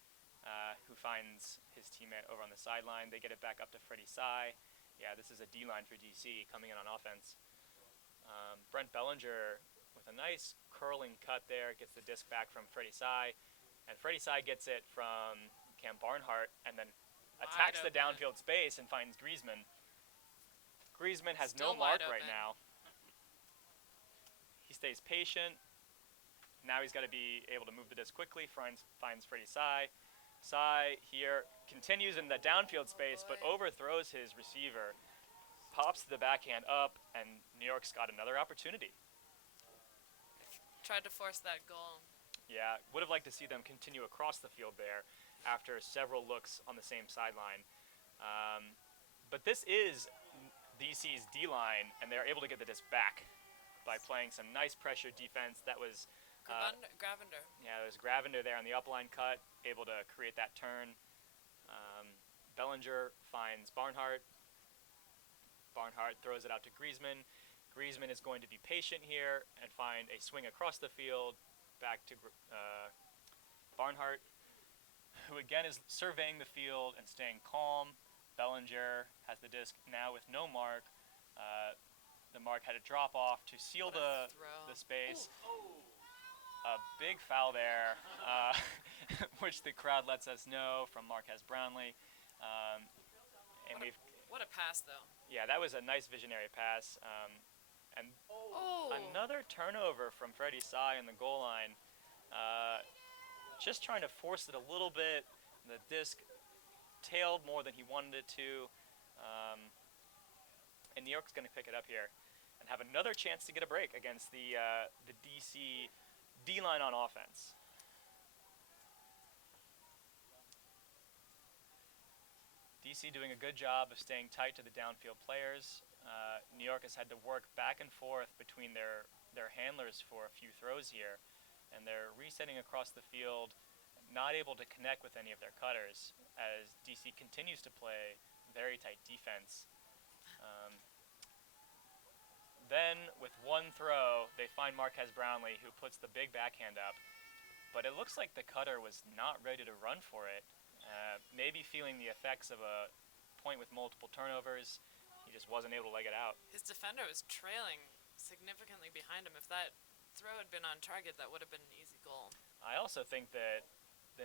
who finds his teammate over on the sideline. They get it back up to Freddie Sy. Yeah, this is a D-line for DC coming in on offense. Brent Bellinger with a nice curling cut there, gets the disc back from Freddie Sy. And Freddie Sy gets it from Cam Barnhart and then attacks the open. downfield space and finds Griezmann. Griezmann has Still no mark wide right open. now. He stays patient. Now he's got to be able to move the disc quickly. Finds Freddie Sy. Sy here continues in the downfield space, but overthrows his receiver. Pops the backhand up, and New York's got another opportunity. Tried to force that goal. Yeah, would have liked to see them continue across the field there after several looks on the same sideline. But this is DC's D-line, and they're able to get the disc back by playing some nice pressure defense. That was Gravender. Yeah, there's Gravender there on the upline cut, able to create that turn. Bellinger finds Barnhart. Barnhart throws it out to Griezmann. Griezmann is going to be patient here and find a swing across the field back to Barnhart, who again is surveying the field and staying calm. Bellinger has the disc now with no mark. The mark had to drop off to seal What a throw. the space. A big foul there, which the crowd lets us know from Marquez Brownlee. And What a pass, though. yeah, that was a nice visionary pass. And another turnover from Freddie Sy in the goal line. Just trying to force it a little bit. The disc tailed more than he wanted it to. And New York's going to pick it up here and have another chance to get a break against the DC D-line on offense. DC doing a good job of staying tight to the downfield players. New York has had to work back and forth between their handlers for a few throws here, and they're resetting across the field, not able to connect with any of their cutters as DC continues to play very tight defense. Then, with one throw, they find Marquez Brownlee, who puts the big backhand up, but it looks like the cutter was not ready to run for it. Maybe feeling the effects of a point with multiple turnovers, he just wasn't able to leg it out. His defender was trailing significantly behind him. If that throw had been on target, that would have been an easy goal. I also think that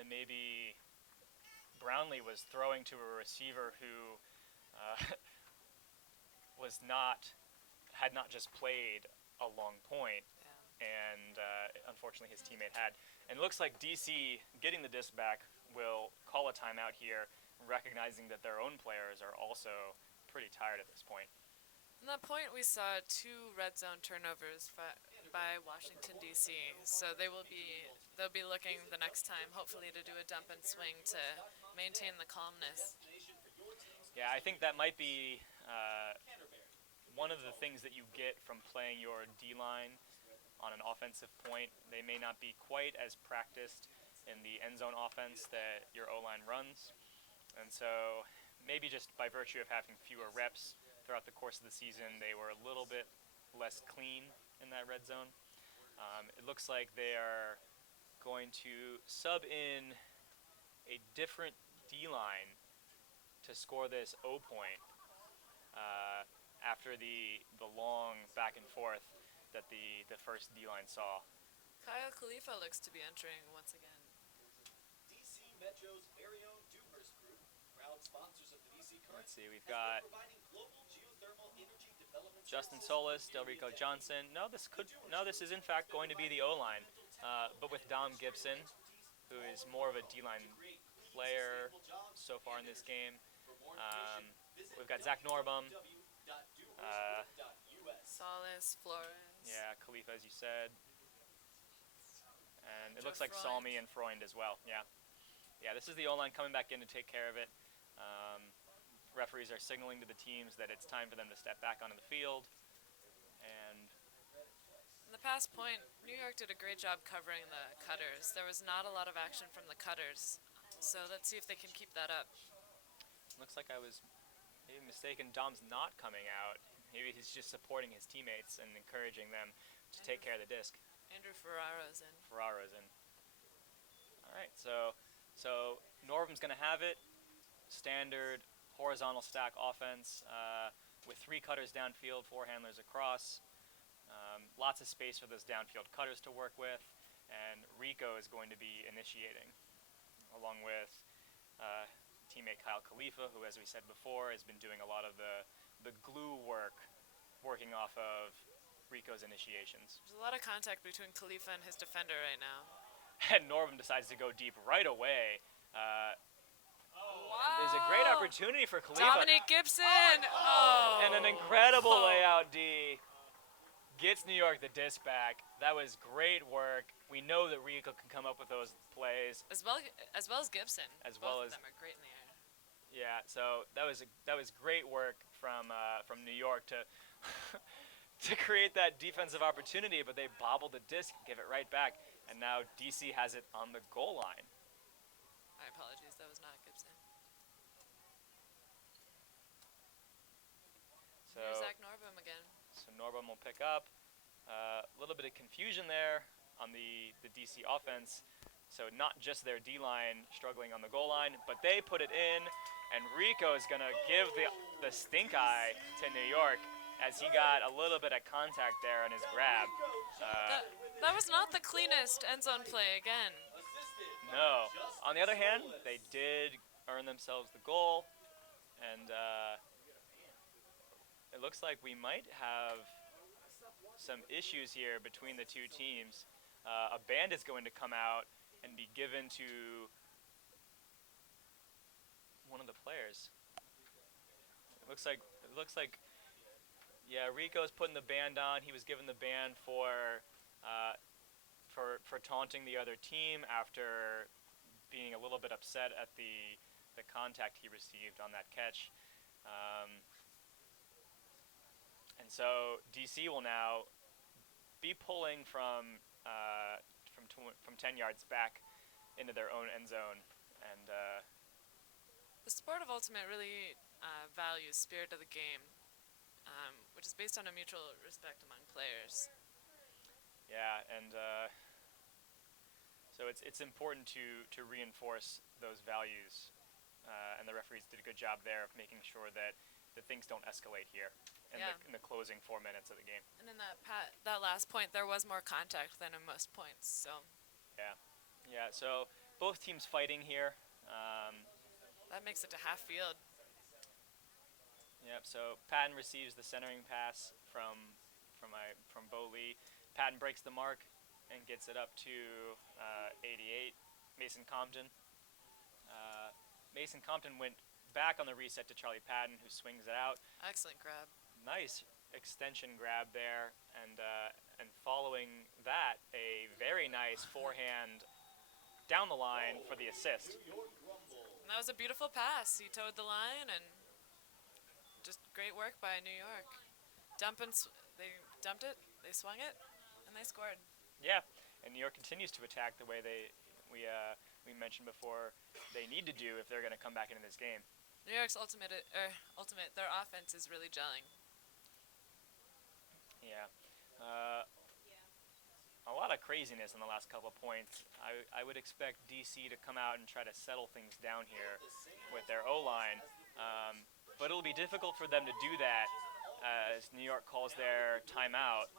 maybe Brownlee was throwing to a receiver who had not just played a long point, Yeah. and unfortunately his teammate had. And it looks like DC getting the disc back will call a timeout here, recognizing that their own players are also pretty tired at this point. At that point, we saw 2 red zone turnovers by Washington D.C. So they'll be looking the next time, hopefully, to do a dump and swing to maintain the calmness. Yeah, I think that might be one of the things that you get from playing your D-line on an offensive point. They may not be quite as practiced in the end zone offense that your O-line runs. And so maybe just by virtue of having fewer reps throughout the course of the season, they were a little bit less clean in that red zone. It looks like they are going to sub in a different D-line to score this O point after the long back and forth that the first D-line saw. Kyle Khalifa looks to be entering once again. DC Metro's very own Dewhurst Group, proud sponsors of the DC Current. Let's see, we've has been got providing global geothermal energy development Justin services Solis, for nearly Delrico a decade. Johnson. No, this is in fact going to be the O-line, but with Dom Gibson, who is more of a D-line player so far in this game. We've got Zach Norbum. Solis, Flores. Yeah, Khalifa, as you said. And it Joe looks like Freund. Salmi and Freund as well. Yeah, this is the O-line coming back in to take care of it. Referees are signaling to the teams that it's time for them to step back onto the field. And In the pass point, New York did a great job covering the cutters. There was not a lot of action from the cutters, so let's see if they can keep that up. Looks like I was maybe mistaken. Dom's not coming out. Maybe he's just supporting his teammates and encouraging them to take care of the disc. Andrew Ferraro's in. Ferraro's in. All right, so Norvum's going to have it. Standard horizontal stack offense with 3 cutters downfield, 4 handlers across. Lots of space for those downfield cutters to work with. And Rico is going to be initiating, along with teammate Kyle Khalifa, who, as we said before, has been doing a lot of the glue work, working off of Rico's initiations. There's a lot of contact between Khalifa and his defender right now. And Norvum decides to go deep right away. Wow. There's a great opportunity for Khalifa. Dominic Gibson! Oh! And an incredible Oh. layout D. Gets New York the disc back. That was great work. We know that Rico can come up with those plays. As well as Gibson. As well Both as- of them are great in the air. Yeah, so that was great work from New York to to create that defensive opportunity, but they bobbled the disc, give it right back, and now DC has it on the goal line. My apologies, that was not Gibson. So Here's Zach Norvum again. So Norvum will pick up. A little bit of confusion there on the DC offense. So not just their D-line struggling on the goal line, but they put it in, and Rico is going to give the stink eye to New York as he got a little bit of contact there on his grab. That was not the cleanest end zone play again. No. On the other hand, they did earn themselves the goal, and it looks like we might have some issues here between the two teams. A band is going to come out and be given to one of the players. It looks like yeah, Rico's putting the band on. He was given the band for taunting the other team after being a little bit upset at the contact he received on that catch. And so DC will now be pulling from 10 yards back into their own end zone, and The sport of Ultimate really values spirit of the game, which is based on a mutual respect among players. yeah, and so it's important to reinforce those values, and the referees did a good job there of making sure that things don't escalate here Yeah. in the closing 4 minutes of the game. And in that last point, there was more contact than in most points. So Yeah, so both teams fighting here. that makes it to half field. Yep. So Patton receives the centering pass from Bo Lee. Patton breaks the mark and gets it up to 88. Mason Compton. Mason Compton went back on the reset to Charlie Patton, who swings it out. Excellent grab. Nice extension grab there, and following that, a very nice forehand down the line for the assist. And that was a beautiful pass. He towed the line, and just great work by New York. They dumped it, they swung it, and they scored. Yeah, and New York continues to attack the way we mentioned before they need to do if they're going to come back into this game. New York's ultimate, their offense is really gelling. Yeah. A lot of craziness in the last couple of points. I would expect DC to come out and try to settle things down here with their O-line, but it'll be difficult for them to do that as New York calls their timeout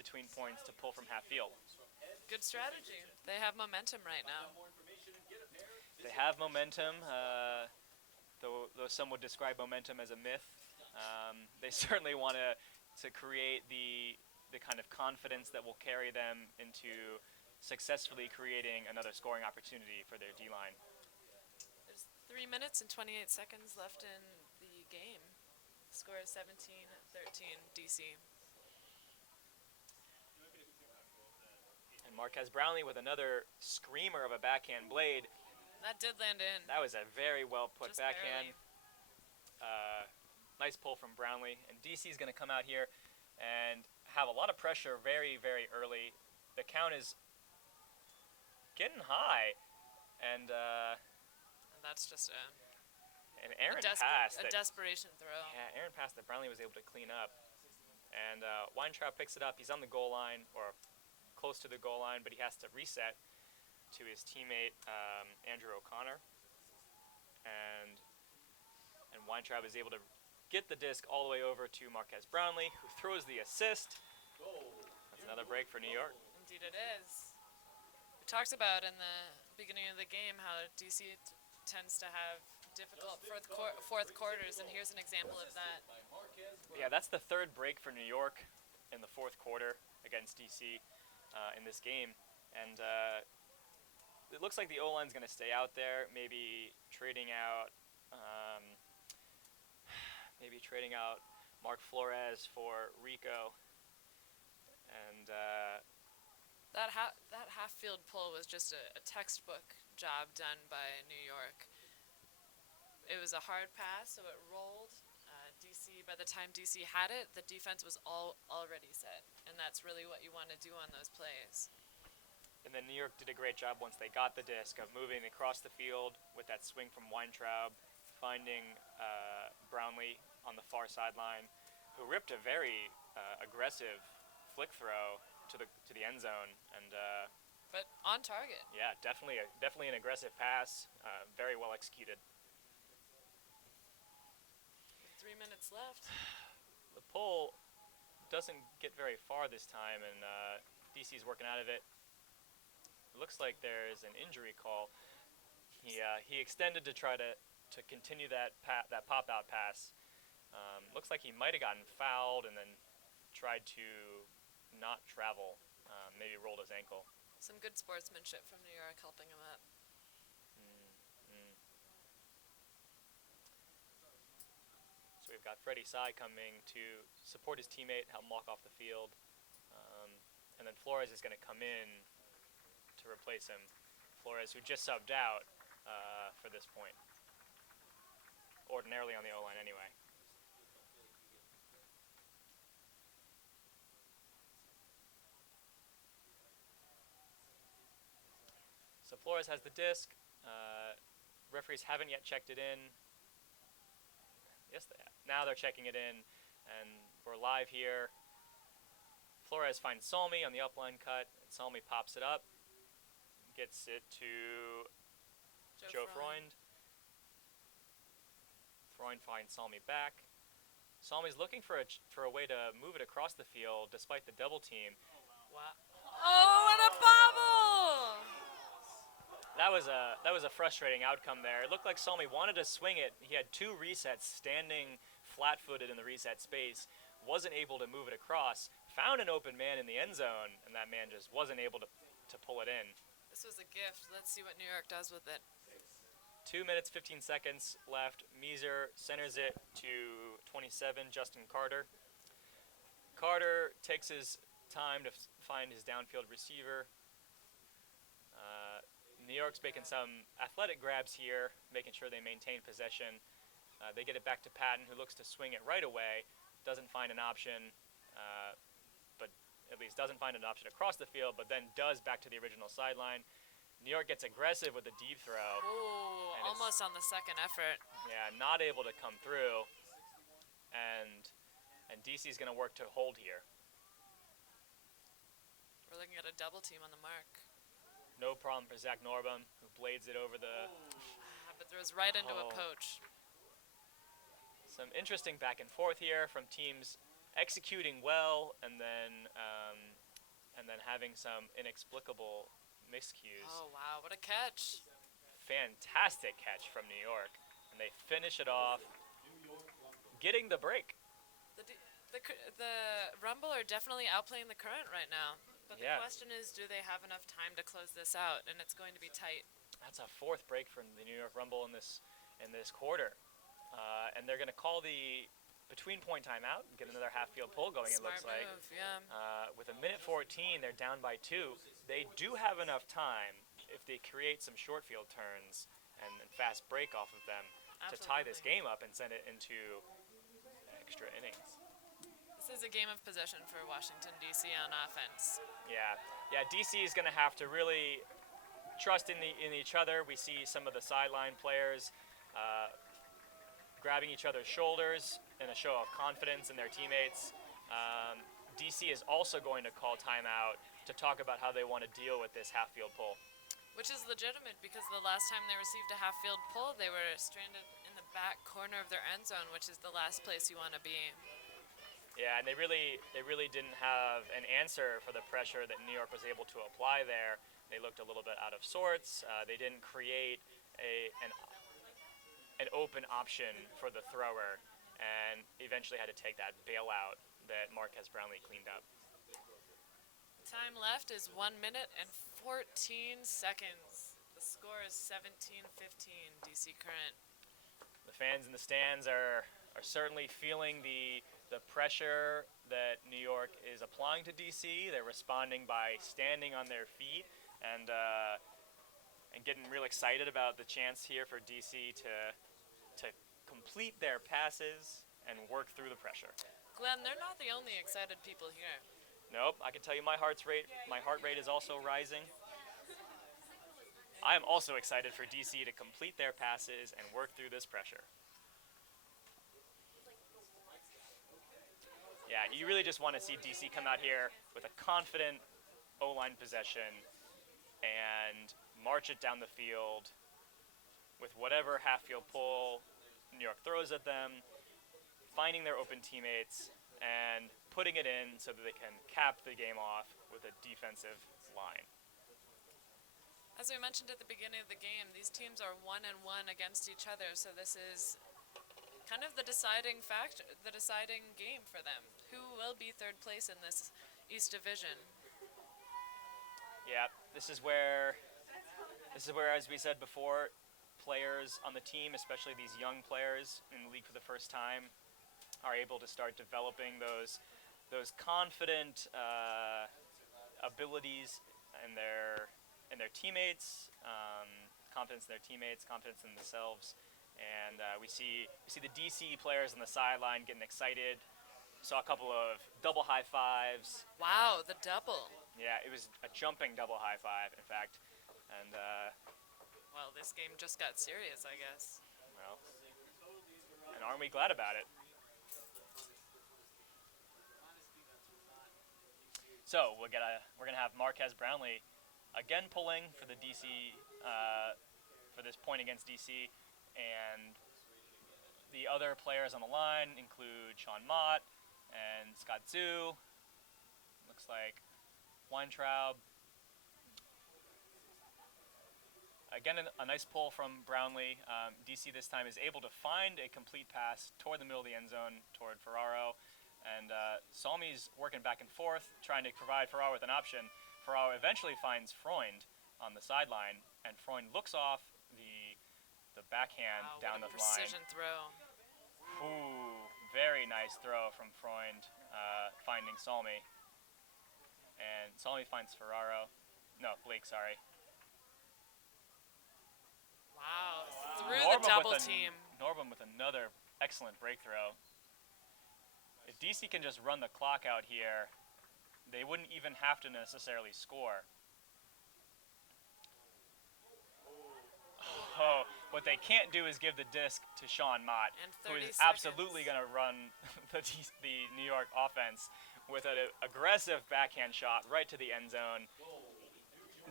between points to pull from half field. Good strategy. They have momentum right now. They have momentum, though some would describe momentum as a myth. They certainly want to create the kind of confidence that will carry them into successfully creating another scoring opportunity for their D-line. There's 3 minutes and 28 seconds left in the game. The score is 17-13 DC. And Marquez Brownlee with another screamer of a backhand blade. That did land in. That was a very well put Just backhand. Nice pull from Brownlee. And DC is going to come out here and have a lot of pressure very, very early. The count is getting high, and And that's just an Aaron a pass that desperation throw. yeah, Aaron pass that Brownlee was able to clean up, and Weintraub picks it up. He's on the goal line or close to the goal line, but he has to reset to his teammate Andrew O'Connor, and Weintraub is able to get the disc all the way over to Marquez Brownlee, who throws the assist. That's another break for New York. Indeed, it is. We talked about in the beginning of the game how DC tends to have difficult fourth quarters, and here's an example of that. Yeah, that's the third break for New York in the fourth quarter against DC in this game, and it looks like the O-line's going to stay out there, maybe trading out Mark Flores for Rico, and That half field pull was just a textbook job done by New York. It was a hard pass, so it rolled. DC, by the time DC had it, the defense was already set, and that's really what you want to do on those plays. And then New York did a great job once they got the disc of moving across the field with that swing from Weintraub, finding Brownlee on the far sideline, who ripped a very aggressive flick throw to the end zone, and But on target. yeah, definitely an aggressive pass, very well executed. 3 minutes left. The pull doesn't get very far this time, and DC's working out of it. It looks like there's an injury call. He extended to try to continue that pop-out pass. Looks like he might have gotten fouled and then tried to not travel, maybe rolled his ankle. Some good sportsmanship from New York helping him up. So we've got Freddie Sy coming to support his teammate, help him walk off the field. And then Flores is going to come in to replace him. Flores, who just subbed out for this point. Ordinarily on the O-line anyway. So Flores has the disc. Referees haven't yet checked it in. Yes, they have. Now they're checking it in, and we're live here. Flores finds Salmi on the upline cut, and Salmi pops it up, gets it to Joe Freund. Freund finds Salmi back. Salmi's looking for a way to move it across the field despite the double team. Wow. Oh, and a bobble! That was a frustrating outcome there. It looked like Salmi wanted to swing it. He had two resets standing flat-footed in the reset space, wasn't able to move it across, found an open man in the end zone, and that man just wasn't able to pull it in. This was a gift. Let's see what New York does with it. 2 minutes, 15 seconds left. Meeser centers it to 27, Justin Carter. Carter takes his time to find his downfield receiver. New York's making some athletic grabs here, making sure they maintain possession. They get it back to Patton, who looks to swing it right away. Doesn't find an option, but at least doesn't find an option across the field, but then does back to the original sideline. New York gets aggressive with the deep throw. Ooh, And almost on the second effort. Yeah, not able to come through, and DC's going to work to hold here. We're looking at a double team on the mark. No problem for Zach Norbum, who blades it over the... But throws right into a Oh. poach. Some interesting back and forth here from teams executing well and then having some inexplicable miscues. Oh, wow. What a catch. Fantastic catch from New York, and they finish it off, getting the break. The Rumble are definitely outplaying the Current right now. But the Yeah. question is, do they have enough time to close this out? And it's going to be tight. That's a fourth break from the New York Rumble in this quarter, and they're going to call the between-point timeout and get another half-field pull going. Smart It looks like. move, yeah. With a minute 14, they're down by 2. They do have enough time if they create some short field turns and fast break off of them to tie this Absolutely. game up and send it into extra innings. This is a game of possession for Washington, D.C. on offense. Yeah, DC is going to have to really trust in each other. We see some of the sideline players grabbing each other's shoulders in a show of confidence in their teammates. DC is also going to call timeout to talk about how they want to deal with this half-field pull. Which is legitimate because the last time they received a half-field pull, they were stranded in the back corner of their end zone, which is the last place you want to be. Yeah, and they really didn't have an answer for the pressure that New York was able to apply there. They looked a little bit out of sorts. They didn't create an open option for the thrower, and eventually had to take that bailout that Marquez Brownlee cleaned up. Time left is 1 minute and 14 seconds. The score is 17-15, DC Current. The fans in the stands are certainly feeling the pressure that New York is applying to DC. They're responding by standing on their feet and getting real excited about the chance here for DC to complete their passes and work through the pressure. Glenn, they're not the only excited people here. Nope, I can tell you my heart rate is also rising. I am also excited for DC to complete their passes and work through this pressure. Yeah, you really just want to see DC come out here with a confident O-line possession and march it down the field with whatever half-field pull New York throws at them, finding their open teammates, and putting it in so that they can cap the game off with a defensive line. As we mentioned at the beginning of the game, these teams are 1-1 against each other, so this is kind of the deciding factor, the deciding game for them. Who will be third place in this East Division? Yeah, this is where, as we said before, players on the team, especially these young players in the league for the first time, are able to start developing those confident abilities in their teammates, confidence in their teammates, confidence in themselves, and we see the DC players on the sideline getting excited. Saw a couple of double high fives. Wow, the double. Yeah, it was a jumping double high five, in fact, and well, this game just got serious, I guess. well, and aren't we glad about it? So we're gonna have Marquez Brownlee again pulling for the DC for this point against DC, and the other players on the line include Sean Mott and Scott Zoo. Looks like Weintraub. Again, a nice pull from Brownlee. DC this time is able to find a complete pass toward the middle of the end zone toward Ferraro. And Salmi's working back and forth, trying to provide Ferraro with an option. Ferraro eventually finds Freund on the sideline, and Freund looks off the backhand Wow, down what a the line. precision throw. Ooh, very nice throw from Freund, finding Salmi. And Salmi finds Ferraro. No, Blake, sorry. Wow, through the double team. Norbum with another excellent break throw. If DC can just run the clock out here, they wouldn't even have to necessarily score. Oh, what they can't do is give the disc to Sean Mott, And who 30 is seconds. absolutely going to run the New York offense with an aggressive backhand shot right to the end zone.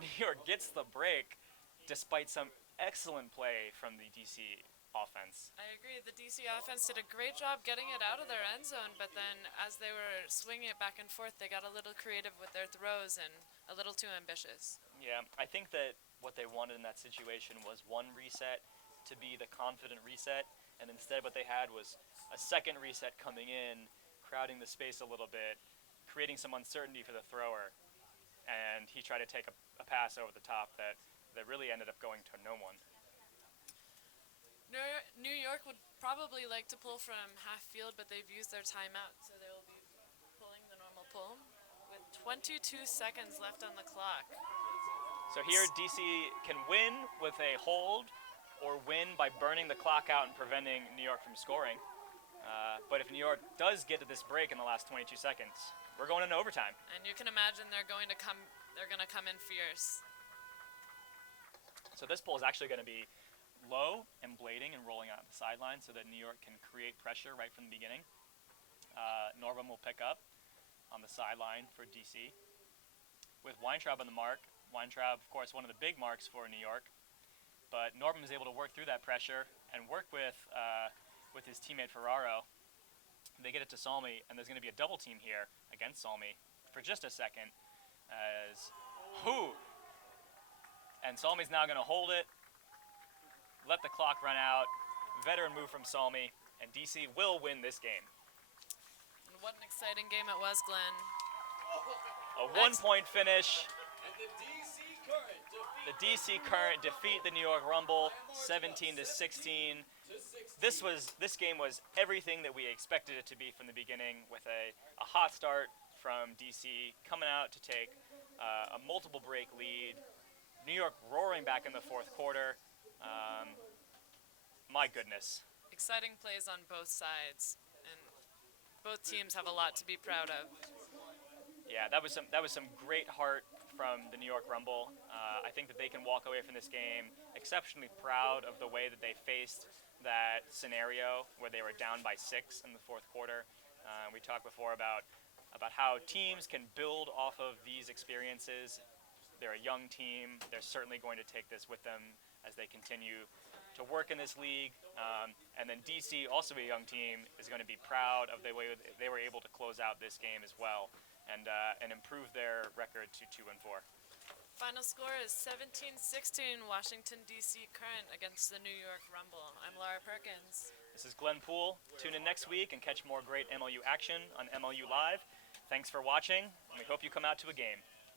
New York gets the break despite some excellent play from the DC offense. I agree. The DC offense did a great job getting it out of their end zone, but then as they were swinging it back and forth, they got a little creative with their throws and a little too ambitious. Yeah, I think that what they wanted in that situation was one reset to be the confident reset, and instead what they had was a second reset coming in, crowding the space a little bit, creating some uncertainty for the thrower, and he tried to take a pass over the top that really ended up going to no one. New York would probably like to pull from half field, but they've used their timeout, so they will be pulling the normal pull with 22 seconds left on the clock. So here DC can win with a hold or win by burning the clock out and preventing New York from scoring. But if New York does get to this break in the last 22 seconds, we're going into overtime. And you can imagine they're going to come in fierce. So this pull is actually going to be low and blading and rolling out the sideline so that New York can create pressure right from the beginning. Norvum will pick up on the sideline for DC. With Weintraub on the mark, Weintraub, of course, one of the big marks for New York, but Norvum is able to work through that pressure and work with his teammate Ferraro. They get it to Salmi, and there's going to be a double team here against Salmi for just a second. And Salmi's now going to hold it, let the clock run out, veteran move from Salmi, and DC will win this game. And what an exciting game it was, Glenn. A one-point finish. And the DC Current defeat The DC Current defeat the New York Rumble 17-16. to 16. This game was everything that we expected it to be from the beginning, with a hot start from DC coming out to take a multiple break lead. New York roaring back in the fourth quarter. My goodness. Exciting plays on both sides, and both teams have a lot to be proud of. Yeah, that was some great heart from the New York Rumble. I think that they can walk away from this game exceptionally proud of the way that they faced that scenario where they were down by 6 in the fourth quarter. We talked before about how teams can build off of these experiences. They're a young team. They're certainly going to take this with them as they continue to work in this league. And then DC, also a young team, is going to be proud of the way they were able to close out this game as well and improve their record to 2-4. Final score is 17-16 Washington, D.C. Current against the New York Rumble. I'm Laura Perkins. This is Glenn Poole. Tune in next week and catch more great MLU action on MLU Live. Thanks for watching, and we hope you come out to a game.